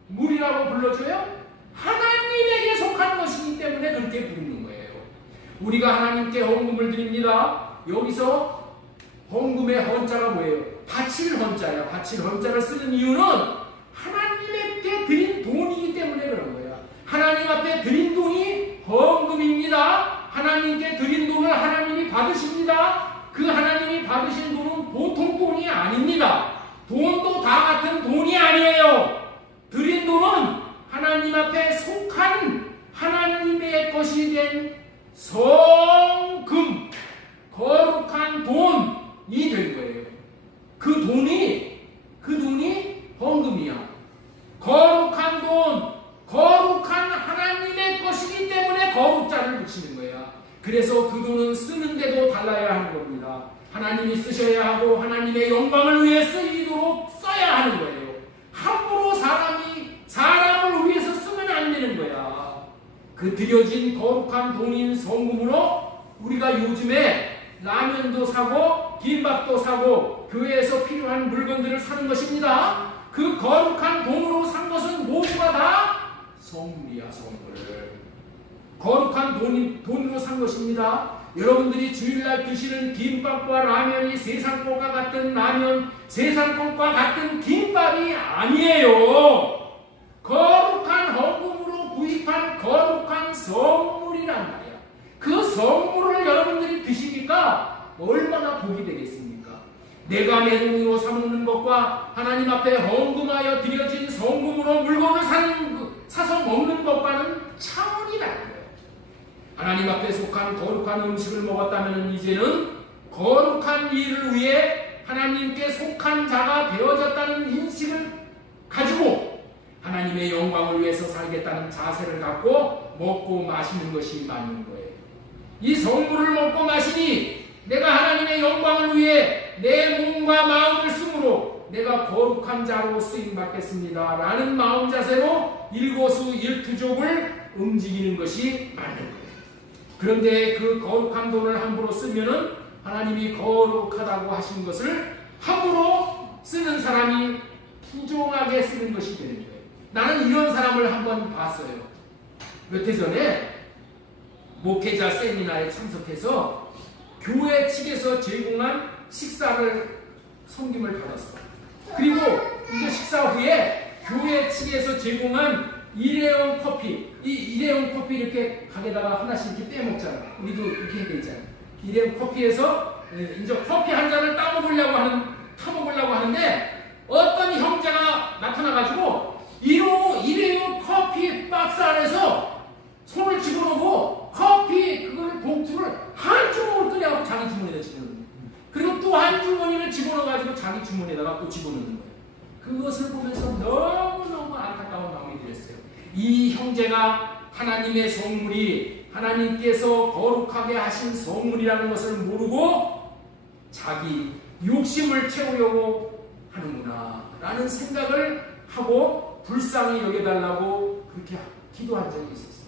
성물이라고 불러줘요? 하나님에게 속한 것이기 때문에 그렇게 부르는 거예요. 우리가 하나님께 헌금을 드립니다. 여기서 헌금의 헌자가 뭐예요? 바칠 헌자야. 바칠 헌자를 쓰는 이유는 하나님께 드린 돈이기 때문에 그런 거예요. 하나님 앞에 드린 돈이 헌금입니다. 하나님께 드린 돈을 하나님이 받으십니다. 그 하나님이 받으신 돈은 보통 돈이 아닙니다. 돈도 다 같은 돈이 아니에요. 드린 돈은 하나님 앞에 속한 하나님의 것이 된 성금, 거룩한 돈이 된 거예요. 그 돈이 헌금이야. 거룩한 돈, 거룩한 하나님의 것이기 때문에 거룩자를 붙이는 거야. 그래서 그 돈은 쓰는데도 달라야 하는 겁니다. 하나님이 쓰셔야 하고 하나님의 영광을 위해 쓰이도록 써야 하는 거예요. 함부로 사람을 위해서 쓰면 안 되는 거야. 그 드려진 거룩한 돈인 성금으로 우리가 요즘에 라면도 사고 김밥도 사고 교회에서 필요한 물건들을 사는 것입니다. 그 거룩한 돈으로 산 것은 모두가 다 성물이야, 성물. 거룩한 돈으로 산 것입니다. 여러분들이 주일날 드시는 김밥과 라면이 세상 것과 같은 라면, 세상 것과 같은 김밥이 아니에요. 거룩한 헌금으로 구입한 거룩한 성물이란 말이야. 그 성물을 여러분들이 드시니까 얼마나 복이 되겠습니까? 내가 내 돈으로 사먹는 것과 하나님 앞에 헌금하여 드려진 성금으로 물건을 사서 먹는 것과는 차원이 다른 거예요. 하나님 앞에 속한 거룩한 음식을 먹었다면 이제는 거룩한 일을 위해 하나님께 속한 자가 되어졌다는 인식을 가지고 하나님의 영광을 위해서 살겠다는 자세를 갖고 먹고 마시는 것이 맞는 거예요. 이 성물을 먹고 마시니 내가 하나님의 영광을 위해 내 몸과 마음을 쓰므로 내가 거룩한 자로 쓰임받겠습니다 라는 마음 자세로 일거수일투족을 움직이는 것이 맞는 거예요. 그런데 그 거룩한 돈을 함부로 쓰면은 하나님이 거룩하다고 하신 것을 함부로 쓰는 사람이 부정하게 쓰는 것이 되는 거예요. 나는 이런 사람을 한번 봤어요. 몇 해 전에 목회자 세미나에 참석해서 교회 측에서 제공한 식사를 섬김을 받았어. 그리고 이제 식사 후에 교회 측에서 제공한 일회용 커피, 이 일회용 커피 이렇게 가게다가 하나씩 이렇게 떼먹잖아. 우리도 이렇게 해야 되잖아. 일회용 커피에서 이제 커피 한 잔을 타먹으려고 하는데 어떤 형제가 나타나가지고 일회용 커피 박스 안에서 손을 집어넣고 커피 그걸 봉투를 한 주먹을 끄냐고 주머니에다가 또 집어넣는 거예요. 그것을 보면서 너무너무 안타까운 마음이 들었어요. 이 형제가 하나님의 성물이 하나님께서 거룩하게 하신 성물이라는 것을 모르고 자기 욕심을 채우려고 하는구나 라는 생각을 하고 불쌍히 여겨달라고 그렇게 기도한 적이 있었어요.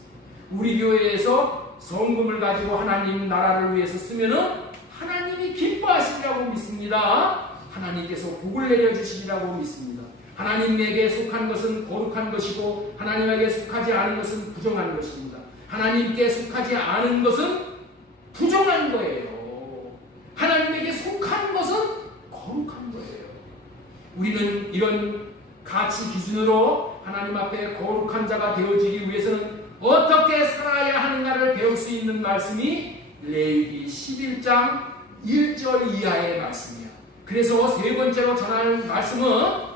우리 교회에서 성금을 가지고 하나님 나라를 위해서 쓰면은 하나님이 기뻐하시리라고 믿습니다. 하나님께서 복을 내려주시리라고 믿습니다. 하나님에게 속한 것은 거룩한 것이고 하나님에게 속하지 않은 것은 부정한 것입니다. 하나님께 속하지 않은 것은 부정한 거예요. 하나님에게 속한 것은 거룩한 거예요. 우리는 이런 가치 기준으로 하나님 앞에 거룩한 자가 되어지기 위해서는 어떻게 살아야 하는가를 배울 수 있는 말씀이 레위기 11장 1절 이하의 말씀이야. 그래서 세 번째로 전할 말씀은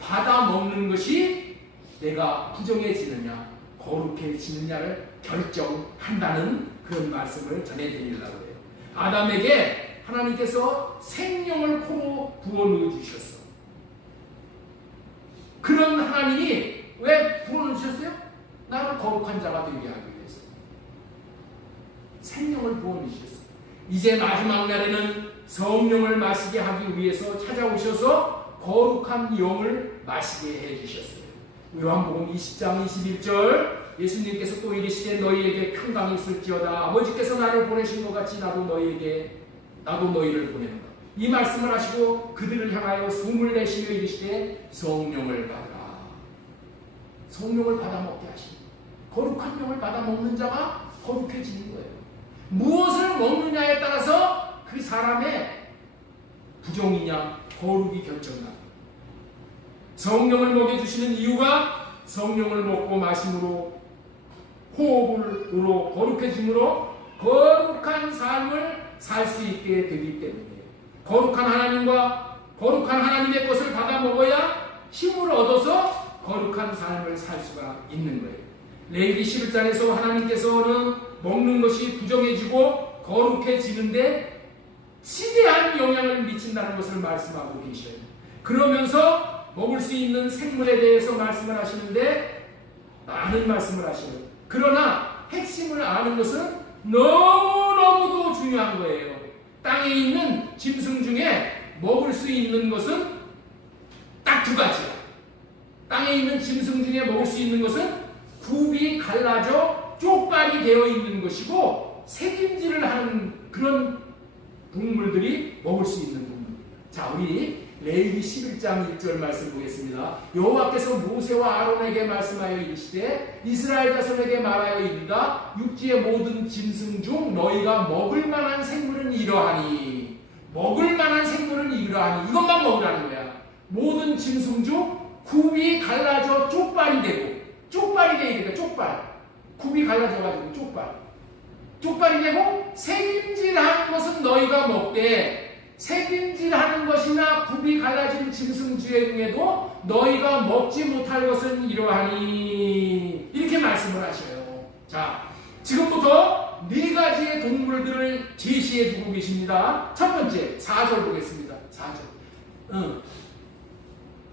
받아 먹는 것이 내가 부정해지느냐 거룩해지느냐를 결정한다는 그런 말씀을 전해드리려고 해요. 아담에게 하나님께서 생명을 코로 부어 넣어주셨어. 그런 하나님이 왜 부어 넣으셨어요? 나를 거룩한 자가 되게 하기 위해서 생명을 부어 넣으셨어. 이제 마지막 날에는 성령을 마시게 하기 위해서 찾아오셔서 거룩한 영을 마시게 해주셨어요. 요한복음 20장 21절 예수님께서 또 이르시되 너희에게 평강이 있을지어다. 아버지께서 나를 보내신 것 같이 나도 너희를 보내는가. 이 말씀을 하시고 그들을 향하여 숨을 내쉬며 이르시되 성령을 받으라. 성령을 받아 먹게 하시니 거룩한 영을 받아 먹는 자가 거룩해지는 거예요. 무엇을 먹느냐에 따라서 그 사람의 부정이냐 거룩이 결정납니다. 성령을 먹여주시는 이유가 성령을 먹고 마심으로 호흡으로 거룩해짐으로 거룩한 삶을 살 수 있게 되기 때문이에요. 거룩한 하나님과 거룩한 하나님의 것을 받아 먹어야 힘을 얻어서 거룩한 삶을 살 수가 있는 거예요. 레위기 11장에서 하나님께서는 먹는 것이 부정해지고 거룩해지는데 지대한 영향을 미친다는 것을 말씀하고 계셔요. 그러면서 먹을 수 있는 생물에 대해서 말씀을 하시는데 많은 말씀을 하셔요. 그러나 핵심을 아는 것은 너무너무도 중요한 거예요. 땅에 있는 짐승 중에 먹을 수 있는 것은 딱 두 가지야. 땅에 있는 짐승 중에 먹을 수 있는 것은 굽이 갈라져 쪽발이 되어 있는 것이고 새김질을 하는 그런 동물들이 먹을 수 있는 동물입니다. 자, 우리 레위기 11장 1절 말씀 보겠습니다. 여호와께서 모세와 아론에게 말씀하여 이르시되 이스라엘 자손에게 말하여 이르다 육지의 모든 짐승 중 너희가 먹을 만한 생물은 이러하니 먹을 만한 생물은 이러하니 이것만 먹으라는 거야. 모든 짐승 중 굽이 갈라져 쪽발이 되고 쪽발이 되니까 쪽발 굽이 갈라져가지고 쪽발이 되고 새김질하는 것은 너희가 먹되 새김질하는 것이나 굽이 갈라진 짐승 중에도 너희가 먹지 못할 것은 이러하니 이렇게 말씀을 하셔요. 자, 지금부터 네 가지의 동물들을 제시해 주고 계십니다. 첫 번째 4절 보겠습니다. 4절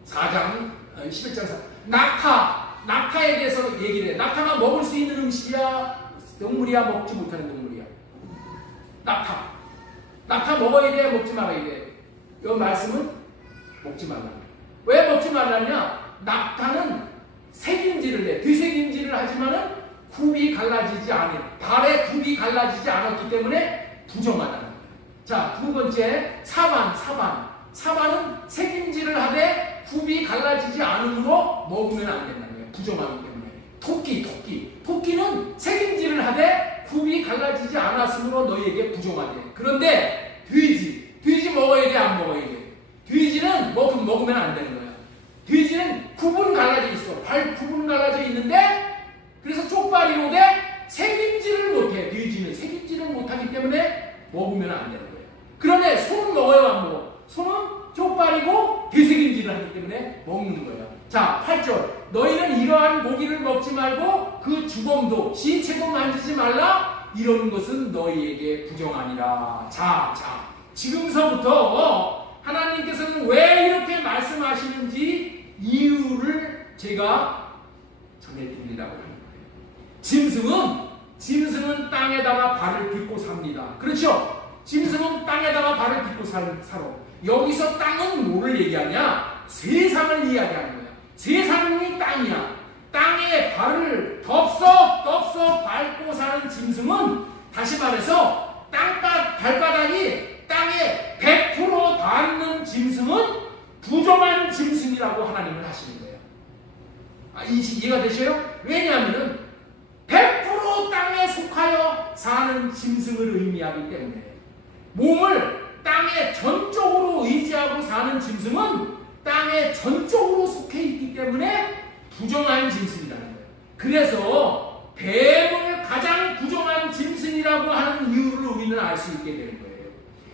4장 11장 4 낙타에 대해서 얘기를 해. 낙타가 먹을 수 있는 음식이야 동물이야 먹지 못하는 동물이야. 낙타 먹어야 돼 먹지 말아야 돼. 이 말씀은 먹지 말라. 왜 먹지 말라냐? 낙타는 새김질을 해. 뒤새김질을 하지만은 굽이 갈라지지 않은 발에 굽이 갈라지지 않았기 때문에 부정하다는 거예요. 자, 두 번째 사반은 새김질을 하되 굽이 갈라지지 않으므로 먹으면 안 된다는 거예요. 부정하기 때문에. 토끼는 새김질을 하되 굽이 갈라지지 않았으므로 너희에게 부정하대. 그런데 돼지 먹어야 돼 안 먹어야 돼? 돼지는 먹으면 안 되는 거야. 돼지는 굽은 갈라져 있어. 발 굽은 갈라져 있는데 그래서 쪽발이로 돼 새김질을 못해. 돼지는 새김질을 못하기 때문에 먹으면 안 되는 거예요. 그런데 소는 먹어요 안 먹어? 소는 쪽발이고 되새김질을 하기 때문에 먹는 거예요. 자, 8절 너희는 이러한 고기를 먹지 말고 그 주범도 시체도 만지지 말라. 이런 것은 너희에게 부정하니라. 자, 지금서부터 하나님 하나님께서는 왜 이렇게 말씀하시는지 이유를 제가 전해드리려고 하는 거예요. 짐승은 땅에다가 발을 딛고 삽니다. 그렇죠? 짐승은 땅에다가 발을 딛고 살아. 여기서 땅은 뭐를 얘기하냐? 세상을 이야기하는 거야. 세상이 땅이야. 땅에 발을 덥석 밟고 사는 짐승은, 다시 말해서 발바닥이 땅에 100% 닿는 짐승은 부정한 짐승이라고 하나님은 하시는 거예요. 이해가 되셔요? 왜냐하면 100% 땅에 속하여 사는 짐승을 의미하기 때문에, 몸을 땅에 전적으로 의지하고 사는 짐승은 땅에 전적으로 속해 있기 때문에 부정한 짐승이라는 거예요. 그래서 뱀을 가장 부정한 짐승이라고 하는 이유를 우리는 알 수 있게 되는 거예요.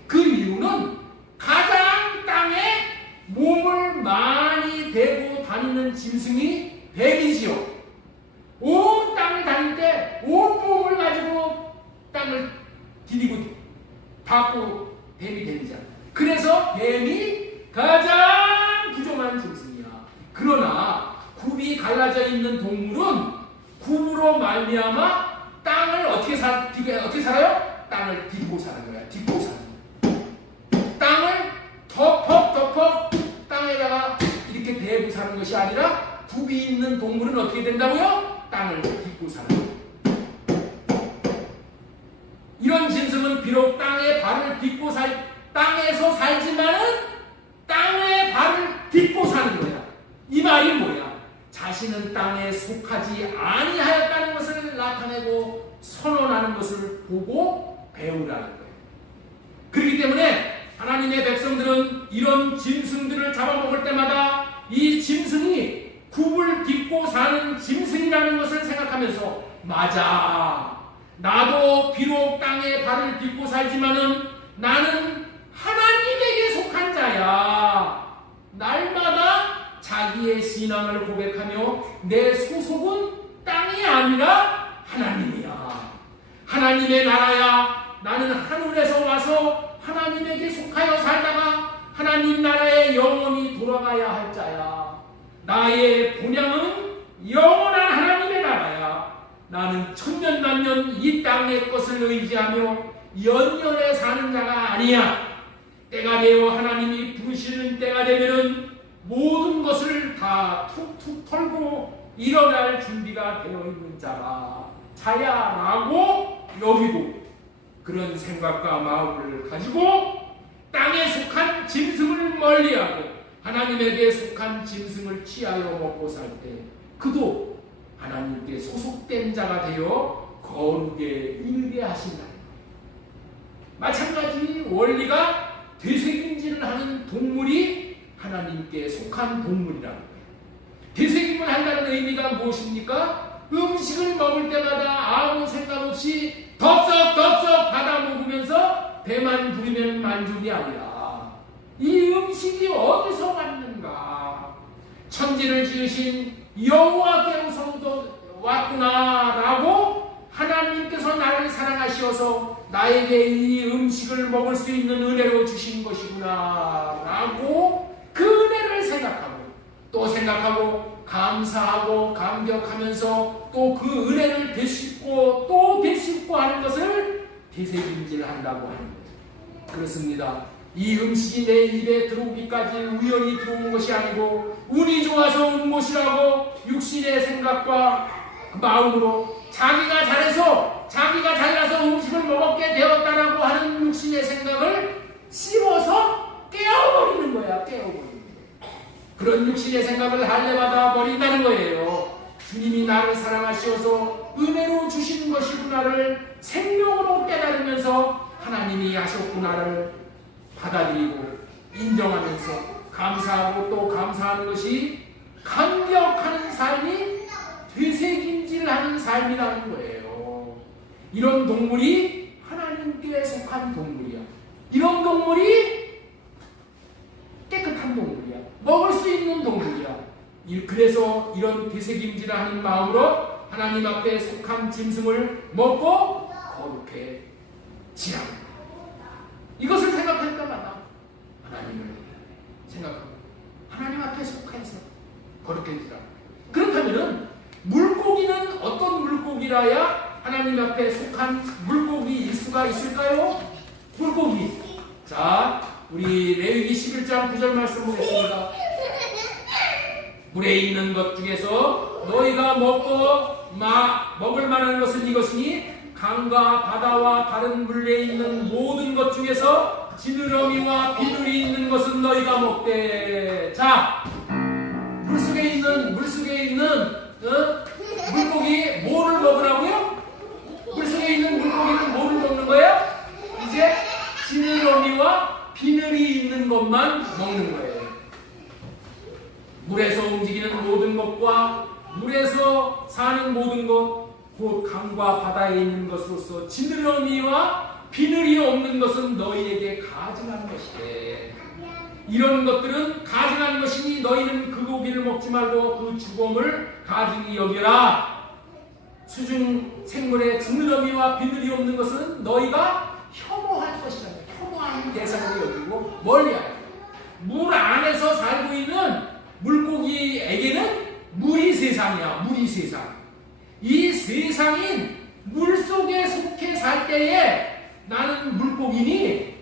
그 이유는 가장 땅에 몸을 많이 대고 다니는 짐승이 뱀이지요. 온 땅을 다닐 때 온 몸을 가지고 땅을 디디고 밟고 뱀이 되잖아. 그래서 뱀이 가장 부정한 짐승이야. 그러나 굽이 갈라져 있는 동물은 굽으로 말미암아 땅을 어떻게 살아요? 땅을 딛고 사는 거야. 딛고 사는 거야. 땅을 덮어 땅에다가 이렇게 대고 사는 것이 아니라, 굽이 있는 동물은 어떻게 된다고요? 땅을 딛고 사는 거야. 이런 짐승은 비록 땅에서 살지만은 땅에 발을 딛고 사는 거야. 이 말이 뭐야? 자신은 땅에 속하지 아니하였다는 것을 나타내고 선언하는 것을 보고 배우라는 거예요. 그렇기 때문에 하나님의 백성들은 이런 짐승들을 잡아먹을 때마다 이 짐승이 굽을 딛고 사는 짐승이라는 것을 생각하면서, 맞아, 나도 비록 땅에 발을 딛고 살지만은 나는 하나님에게 속한 자야. 날마다 자기의 신앙을 고백하며 내 소속은 땅이 아니라 하나님이야. 하나님의 나라야. 나는 하늘에서 와서 하나님에게 속하여 살다가 하나님 나라에 영원히 돌아가야 할 자야. 나의 본향은 영원한 하나님의 나라야. 나는 천년만년 이 땅의 것을 의지하며 연연해 사는 자가 아니야. 때가 되어 하나님이 부르시는 때가 되면은 모든 것을 다 툭툭 털고 일어날 준비가 되어 있는 자야라고 여기고, 그런 생각과 마음을 가지고 땅에 속한 짐승을 멀리하고 하나님에게 속한 짐승을 취하여 먹고 살 때 그도 하나님께 소속된 자가 되어 거룩에 이르게 하신다는 거예요. 마찬가지 원리가 되새김질을 하는 동물이 하나님께 속한 동물이라는 거예요. 되새김을 한다는 의미가 무엇입니까? 음식을 먹을 때마다 아무 생각 없이 덥석 받아 먹으면서 배만 부리면 만족이 아니라, 이 음식이 어디서 왔는가? 천지를 지으신 여호와께로서부터 왔구나라고 하나님께서 나를 사랑하시어서 나에게 이 음식을 먹을 수 있는 은혜로 주신 것이구나라고 그 은혜를 생각하고 또 생각하고 감사하고 감격하면서 또 그 은혜를 되씹고 또 되씹고 하는 것을 되새김질한다고 하는 거죠. 그렇습니다. 이 음식이 내 입에 들어오기까지 우연히 들어온 것이 아니고 운이 좋아서 온 것이라고 육신의 생각과 마음으로 자기가 잘해서 자기가 잘나서 음식을 먹게 되었다라고 하는 육신의 생각을 씹어서 깨어버리는 거야. 깨어버리는 거야. 그런 육신의 생각을 할례받아 버린다는 거예요. 주님이 나를 사랑하시어서 은혜로 주신 것이구나를 생명으로 깨달으면서 하나님이 하셨구나를 받아들이고 인정하면서 감사하고 또 감사하는 것이 감격하는 삶이 되새김질하는 삶이라는 거예요. 이런 동물이 하나님께 속한 동물이야. 이런 동물이 깨끗한 동물이야. 먹을 수 있는 동물이야. 그래서 이런 되새김질을 하는 마음으로 하나님 앞에 속한 짐승을 먹고 거룩해 지라. 이것을 생각할 때마다 하나님을 거룩해지라. 그렇다면은 물고기는 어떤 물고기라야 하나님 앞에 속한 물고기일 수가 있을까요? 물고기. 자, 우리 레위기 11장 9절 말씀 보겠습니다. 물에 있는 것 중에서 너희가 먹을 만한 것은 이것이니 강과 바다와 다른 물에 있는 모든 것 중에서 지느러미와 비늘이 있는 것은 너희가 먹되. 자, 물속에 있는 물고기 뭐를 먹으라고요? 물속에 있는 물고기는 뭐를 먹는 거예요? 이제 지느러미와 비늘이 있는 것만 먹는 거예요. 물에서 움직이는 모든 것과 물에서 사는 모든 것, 곧 강과 바다에 있는 것으로서 지느러미와 비늘이 없는 것은 너희에게 가증한 것이되, 이런 것들은 가증한 것이니 너희는 그 고기를 먹지 말고 그 죽음을 가증히 여겨라. 수중 생물에 지느러미와 비늘이 없는 것은 너희가 혐오할 것이다. 혐오하는 대상으로 여기고 멀리하라. 물 안에서 살고 있는 물고기에게는 물이 세상이야. 물이 세상. 이 세상인 물속에 속해 살 때에 나는 물고기니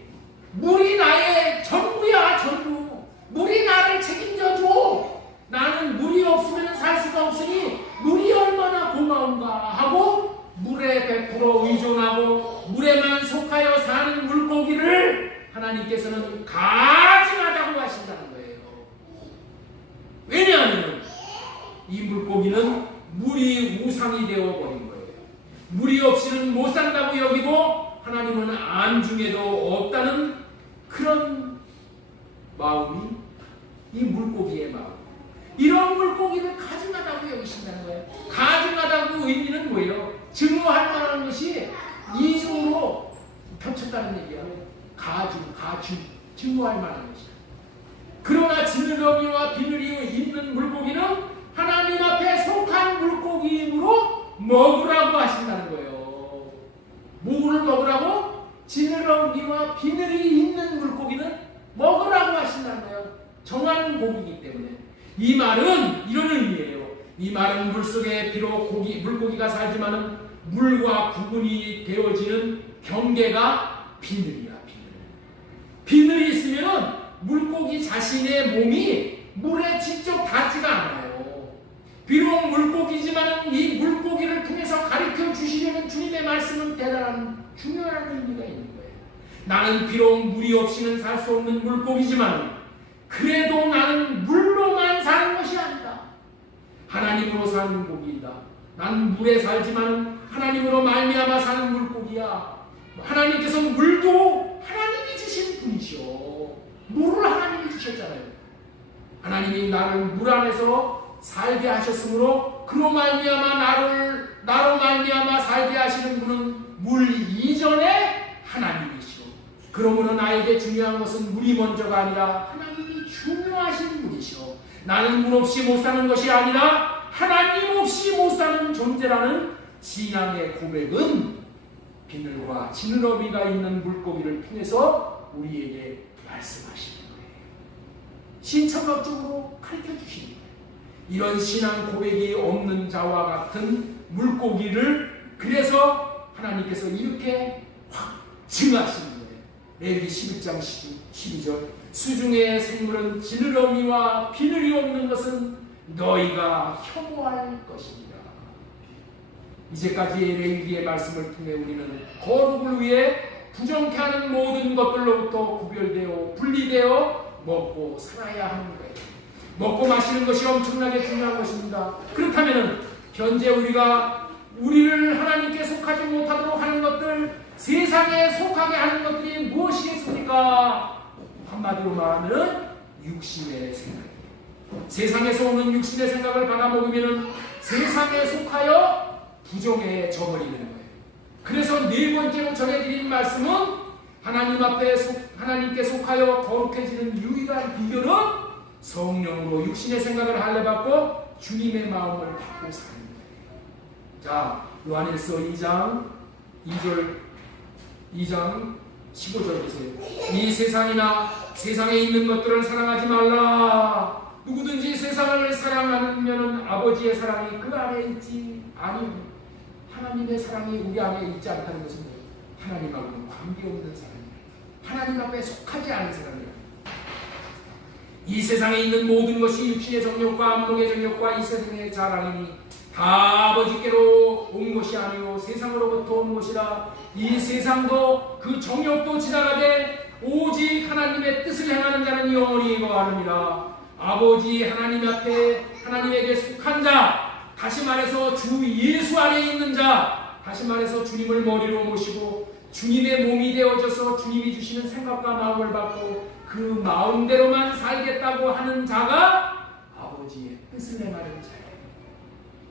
물이 나의 전부야. 전부. 물이 나를 책임져줘. 나는 물이 없으면 살 수가 없으니 물이 얼마나 고마운가 하고 물에 100% 의존하고 물에만 속하여 사는 물고기를 하나님께서는 가증하다고 하신다는 거예요. 왜냐하면 이 물고기는 물이 우상이 되어버린 거예요. 물이 없이는 못 산다고 여기고 하나님은 안중에도 없다는 그런 마음이 이 물고기의 마음. 이런 물고기를 가증하다고 여기신다는 거예요. 가증하다고 의미는 뭐예요? 증오할 만한 것이 이중으로 겹쳤다는 얘기예요. 증오할 만한 것이야. 그러나 지느러미와 비늘이 있는 물고기는 하나님 앞에 속한 물고기이므로 먹으라고 하신다는 거예요. 뭐를 먹으라고? 지느러미와 비늘이 있는 물고기는 먹으라고 하신다는 거예요. 정한 고기이기 때문에. 이 말은 이런 의미예요. 이 말은 물속에 비록 물고기가 살지만은 물과 구분이 되어지는 경계가 비늘이야. 비늘이 있으면은 물고기 자신의 몸이 물에 직접 닿지가 않아요. 비록 물고기지만 이 물고기를 통해서 가르쳐 주시려는 주님의 말씀은 대단한 중요한 의미가 있는 거예요. 나는 비록 물이 없이는 살 수 없는 물고기지만 그래도 나는 물로만 사는 것이 아니다. 하나님으로 사는 물고기이다. 나는 물에 살지만 하나님으로 말미암아 사는 물고기야. 하나님께서 물도 하나님이 주신 분이시오. 물을 하나님이 주셨잖아요. 하나님이 나를 물 안에서 살게 하셨으므로 그로 말미암아 나로 말미암아 살게 하시는 분은 물 이전에 하나님이시오. 그러므로 나에게 중요한 것은 물이 먼저가 아니라 하나님이 중요하신 분이시오. 나는 물 없이 못 사는 것이 아니라 하나님 없이 못 사는 존재라는 신앙의 고백은 비늘과 지느러미가 있는 물고기를 통해서 우리에게 말씀하시는 거예요. 신천각적으로 가르쳐 주시는 거예요. 이런 신앙 고백이 없는 자와 같은 물고기를 그래서 하나님께서 이렇게 확 증하시는 거예요. 레위기 11장 12절 수중의 생물은 지느러미와 비늘이 없는 것은 너희가 혐오할 것입니다. 이제까지의 레위기의 말씀을 통해 우리는 거룩을 위해 부정케 하는 모든 것들로부터 구별되어 분리되어 먹고 살아야 하는 거예요. 먹고 마시는 것이 엄청나게 중요한 것입니다. 그렇다면 현재 우리를 하나님께 속하지 못하도록 하는 것들, 세상에 속하게 하는 것들이 무엇이겠습니까? 한마디로 말하면 육신의 생각이에요. 세상에서 오는 육신의 생각을 받아먹으면 세상에 속하여 부정에 져버리는 거예요. 그래서 네 번째로 전해드린 말씀은 하나님께 속하여 거룩해지는 유일한 비결은 성령으로 육신의 생각을 할례받고 주님의 마음을 받고 사는 거예요. 자, 요한일서 2장 15절 보세요. 이 세상에 있는 것들을 사랑하지 말라. 누구든지 세상을 사랑하면 아버지의 사랑이 그 안에 있지 아니요. 하나님의 사랑이 우리 안에 있지 않다는 것은 하나님하고는 관계없는 사람이에요. 하나님 앞에 속하지 않은 사람이에요. 이 세상에 있는 모든 것이 육신의 정욕과 안목의 정욕과 이 세상의 자랑이니 다 아버지께로 온 것이 아니요 세상으로부터 온 것이라. 이 세상도 그 정욕도 지나가되 오직 하나님의 뜻을 행하는 자는 영원히 거하느니라. 아버지 하나님 앞에 하나님에게 속한 자, 다시 말해서 주 예수 안에 있는 자, 다시 말해서 주님을 머리로 모시고 주님의 몸이 되어져서 주님이 주시는 생각과 마음을 받고 그 마음대로만 살겠다고 하는 자가 아버지의 뜻을 행하는 자예요.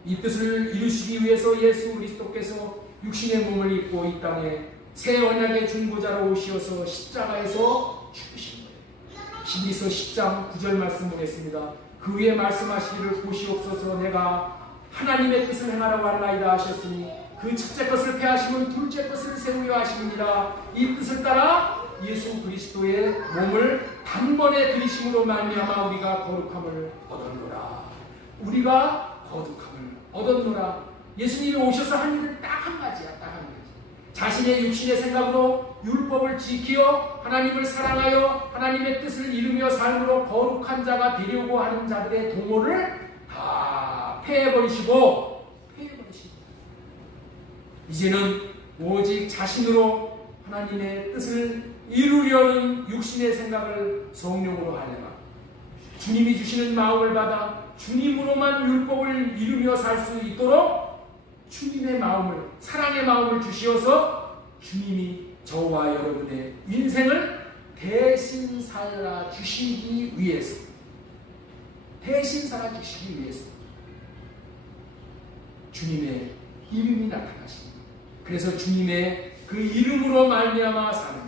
이 뜻을 이루시기 위해서 예수 그리스도께서 육신의 몸을 입고 이 땅에 새 언약의 중보자로 오시어서 십자가에서 죽으신 거예요. 히브리서 10장 9절 말씀 보겠습니다. 그 위에 말씀하시기를 보시옵소서 내가 하나님의 뜻을 행하라고 하나이다 하셨으니 그 첫째 것을 폐하시면 둘째 것을 세우려 하시느니라. 이 뜻을 따라 예수 그리스도의 몸을 단번에 들이심으로 말미암아 우리가 거룩함을 얻었노라. 우리가 거룩함을 얻었노라. 예수님이 오셔서 한 일은 딱 한 가지야. 딱 한 가지. 자신의 육신의 생각으로 율법을 지키어 하나님을 사랑하여 하나님의 뜻을 이루며 삶으로 거룩한 자가 되려고 하는 자들의 도모를 다 폐해버리시고 이제는 오직 자신으로 하나님의 뜻을 이루려는 육신의 생각을 성령으로 하려나 주님이 주시는 마음을 받아 주님으로만 율법을 이루며 살 수 있도록 주님의 마음을, 사랑의 마음을 주시어서 주님이 저와 여러분의 인생을 대신 살아 주시기 위해서 주님의 이름이 나타나십니다. 그래서 주님의 그 이름으로 말미암아 사는,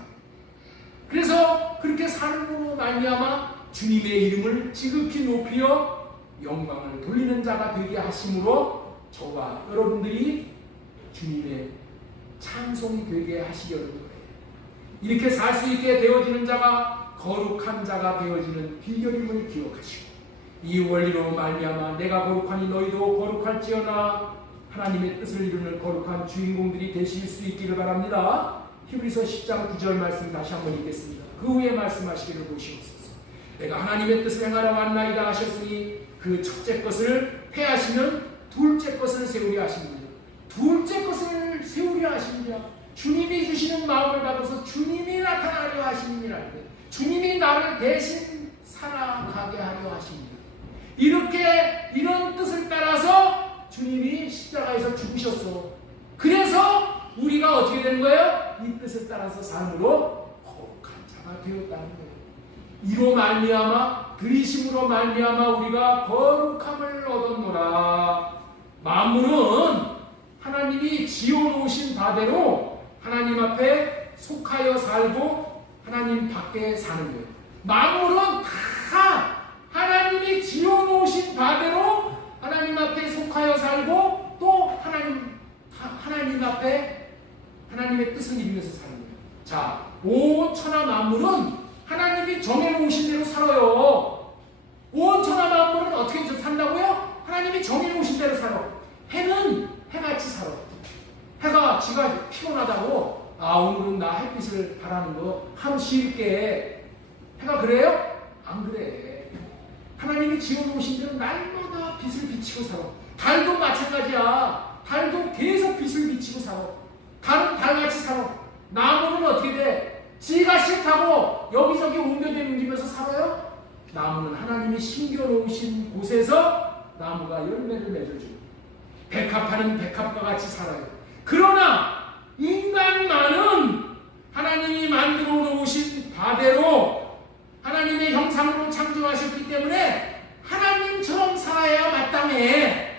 그래서 그렇게 삶으로 말미암아 주님의 이름을 지극히 높이어 영광을 돌리는 자가 되게 하심으로 저와 여러분들이 주님의 찬송이 되게 하시려는 거예요. 이렇게 살 수 있게 되어지는 자가 거룩한 자가 되어지는 비결임을 기억하시고 이 원리로 말미암아 내가 거룩하니 너희도 거룩할지어다 하나님의 뜻을 이루는 거룩한 주인공들이 되실 수 있기를 바랍니다. 히브리서 10장 9절 말씀 다시 한번 읽겠습니다. 그 후에 말씀하시기를 보시옵소서. 내가 하나님의 뜻을 행하러 왔나이다 하셨으니 그 첫째 것을 폐하시면 둘째 것을 세우려 하십니다. 둘째 것을 세우려 하십니다. 주님이 주시는 마음을 받아서 주님이 나타나려 하십니다. 주님이 나를 대신 살아가게 하려 하십니다. 이런 뜻을 따라서 주님이 십자가에서 죽으셨어. 그래서 우리가 어떻게 되는 거예요? 이 뜻을 따라서 삶으로 거룩한 자가 되었다는 거예요. 이로 말미암아 들이심으로 말미암아 우리가 거룩함을 얻었노라. 만물은 하나님이 지어놓으신 바대로 하나님 앞에 속하여 살고 하나님 밖에 사는 거예요. 만물은 다 하나님이 지어놓으신 바대로 하나님 앞에 속하여 살고 또 하나님 앞에 하나님의 뜻을 이루면서 사는 거예요. 자, 온 천하 만물은 하나님이 정해놓으신 대로 살아요. 온 천하 만물은 어떻게 산다고요? 하나님이 정해놓으신 대로 살아. 해는 해같이 살아. 해가 지가 피곤하다고 오늘은 나 햇빛을 바라는 거 하루 쉴게. 해가 그래요? 안 그래. 하나님이 지어놓으신 대로 날마다 빛을 비치고 살아. 달도 마찬가지야. 달도 계속 빛을 비치고 살아. 달은 달같이 살아. 나무는 어떻게 돼? 지가 싫다고 여기저기 옮겨다니면서 살아요? 나무는 하나님이 심겨놓으신 곳에서 나무가 열매를 맺어줘요. 백합화는 백합과 같이 살아요. 그러나 인간만은 하나님이 만들어 놓으신 바대로 하나님의 형상으로 창조하셨기 때문에 하나님처럼 살아야 마땅해.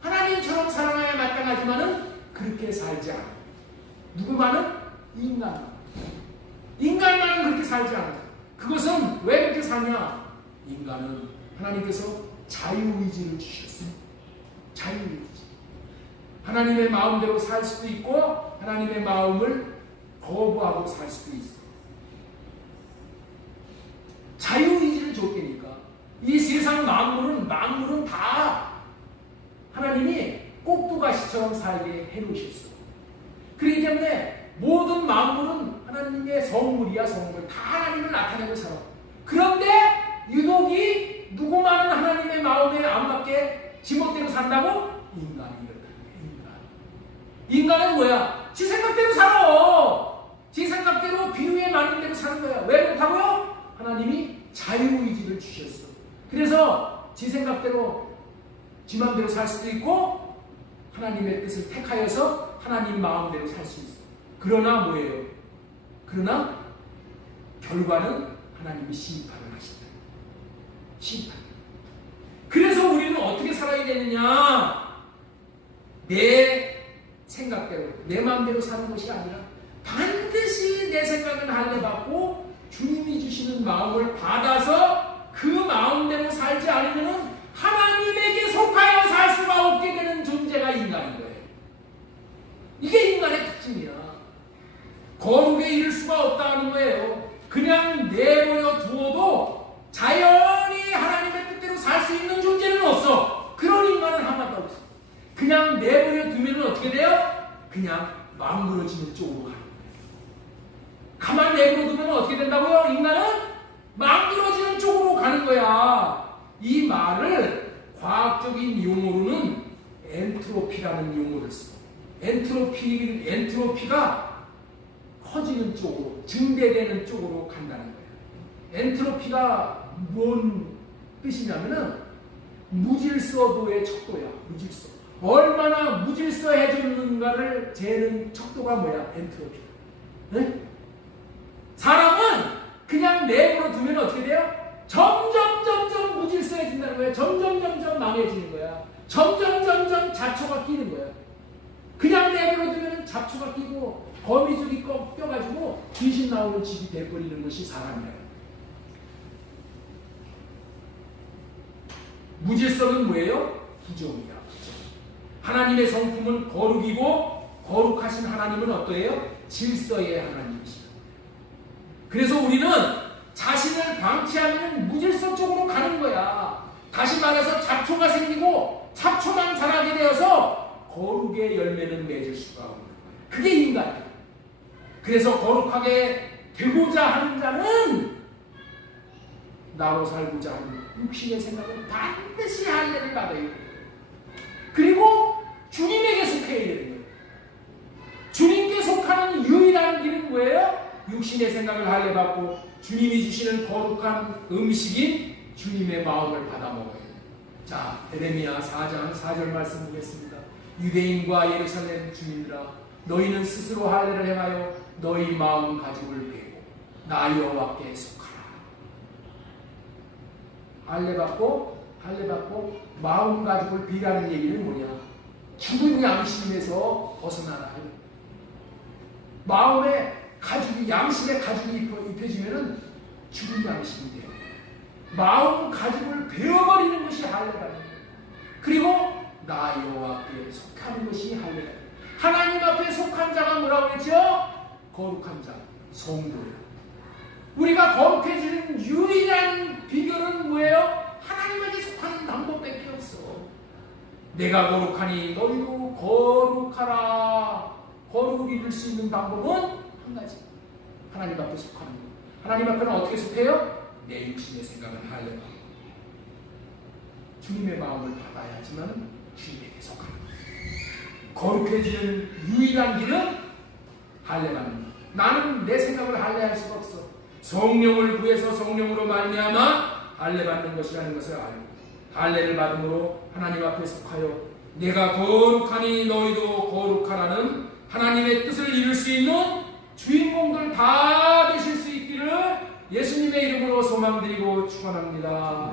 하나님처럼 살아야 마땅하지만은 그렇게 살지 않아. 누구만은? 인간만은 그렇게 살지 않아. 그것은 왜 그렇게 사냐? 인간은 하나님께서 자유의지를 주셨어요. 자유의지. 하나님의 마음대로 살 수도 있고 하나님의 마음을 거부하고 살 수도 있어. 자유의지를 줬다니까. 이 세상 세상 만물은 다 하나님이 꼭두가시처럼 살게 해놓으셨어. 그렇기 때문에 모든 만물은 하나님의 성물이야, 성물. 다 하나님을 나타내고 살아. 그런데 유독이 누구만은 하나님의 마음에 안 맞게 지멋대로 산다고? 인간이 이렇다. 인간은 뭐야? 지 생각대로 살아. 지 생각대로 비유에 맞는 대로 사는 거야. 왜 그렇다고요? 하나님이 자유의지를 주셨어. 그래서 지 생각대로 지 마음대로 살 수도 있고 하나님의 뜻을 택하여서 하나님 마음대로 살 수 있어. 그러나 뭐예요? 그러나 결과는 하나님이 심판을 하신다. 심판. 그래서 우리는 어떻게 살아야 되느냐? 내 생각대로, 내 마음대로 사는 것이 아니라 반드시 내 생각은 할례받고 주님이 주시는 마음을 받아서 그 마음대로 살지 않으면 하나님에게 속하여 살 수가 없게 되는 존재가 인간인 거예요. 이게 인간의 특징이야. 거룩에 이를 수가 없다는 거예요. 그냥 내버려 두어도 자연히 하나님의 뜻대로 살 수 있는 존재는 없어. 그런 인간은 하나도 없어. 그냥 내버려 두면 어떻게 돼요? 그냥 망그러지는 쪽으로 가는 거예요. 가만 내버려 두면 어떻게 된다고요? 인간은 망그러지는 쪽으로 가는 거야. 이 말을 과학적인 용어로는 엔트로피라는 용어를 써. 엔트로피가 커지는 쪽으로, 증대되는 쪽으로 간다는 거예요. 엔트로피가 뭔 뜻이냐면은 무질서도의 척도야. 무질서. 얼마나 무질서해졌는가를 재는 척도가 뭐야? 엔트로피야. 네? 사람은 그냥 내버려 두면 어떻게 돼요? 점점 무질서해진다는 거야. 점점 망해지는 거야. 점점 잡초가 끼는 거야. 그냥 내버려 두면 잡초가 끼고 거미줄이 껴가지고 귀신 나오는 집이 돼버리는 것이 사람이야. 무질서는 뭐예요? 기종이야. 하나님의 성품은 거룩이고 거룩하신 하나님은 어떠해요? 질서의 하나님이시다. 그래서 우리는 자신을 방치하면 무질서 쪽으로 가는 거야. 다시 말해서 잡초가 생기고 잡초만 자라게 되어서 거룩의 열매는 맺을 수가 없는 거야. 그게 인간이야. 그래서 거룩하게 되고자 하는 자는 나로 살고자 하는 육신의 생각은 반드시 할례를 받아야 돼요. 그리고 주님에게 속해야 되는 거예요. 주님께 속하는 유일한 길은 뭐예요? 육신의 생각을 할례받고 주님이 주시는 거룩한 음식인 주님의 마음을 받아 먹어야 돼요. 자, 에레미야 4장 4절 말씀 보겠습니다. 유대인과 예루살렘 주민들아, 너희는 스스로 할례를 행하여 너희 마음 가죽을 베고 나 여호와께 속하라. 할례받고 마음 가죽을 비라는 얘기는 뭐냐? 죽은 양심에서 벗어나라. 마음에 가죽이, 양심의 가죽이 입혀지면은 죽은 양심이 돼요. 마음 가죽을 베어버리는 것이 할례다. 그리고 나 여호와께 속하는 것이 할례다. 하나님 앞에 속한 자가 뭐라고 했죠? 거룩한 자, 성도예요. 우리가 거룩해지는 유일한 비결은 뭐예요? 하나님에게 속하는 방법밖에 없어. 내가 거룩하니 너희도 거룩하라. 거룩을 이룰 수 있는 방법은 한 가지. 하나님 앞에 속하는 것. 하나님 앞에는 어떻게 속해요? 내 육신의 생각은 할례받고 주님의 마음을 받아야지만 주님에게 속하는 것. 거룩해지는 유일한 길은 할례받는 것. 나는 내 생각을 할례할 수가 없어. 성령을 구해서 성령으로 말미암아 할례받는 것이라는 것을 알고 할례를 받음으로 하나님 앞에 속하여 내가 거룩하니 너희도 거룩하라는 하나님의 뜻을 이룰 수 있는 주인공들 다 되실 수 있기를 예수님의 이름으로 소망드리고 축원합니다.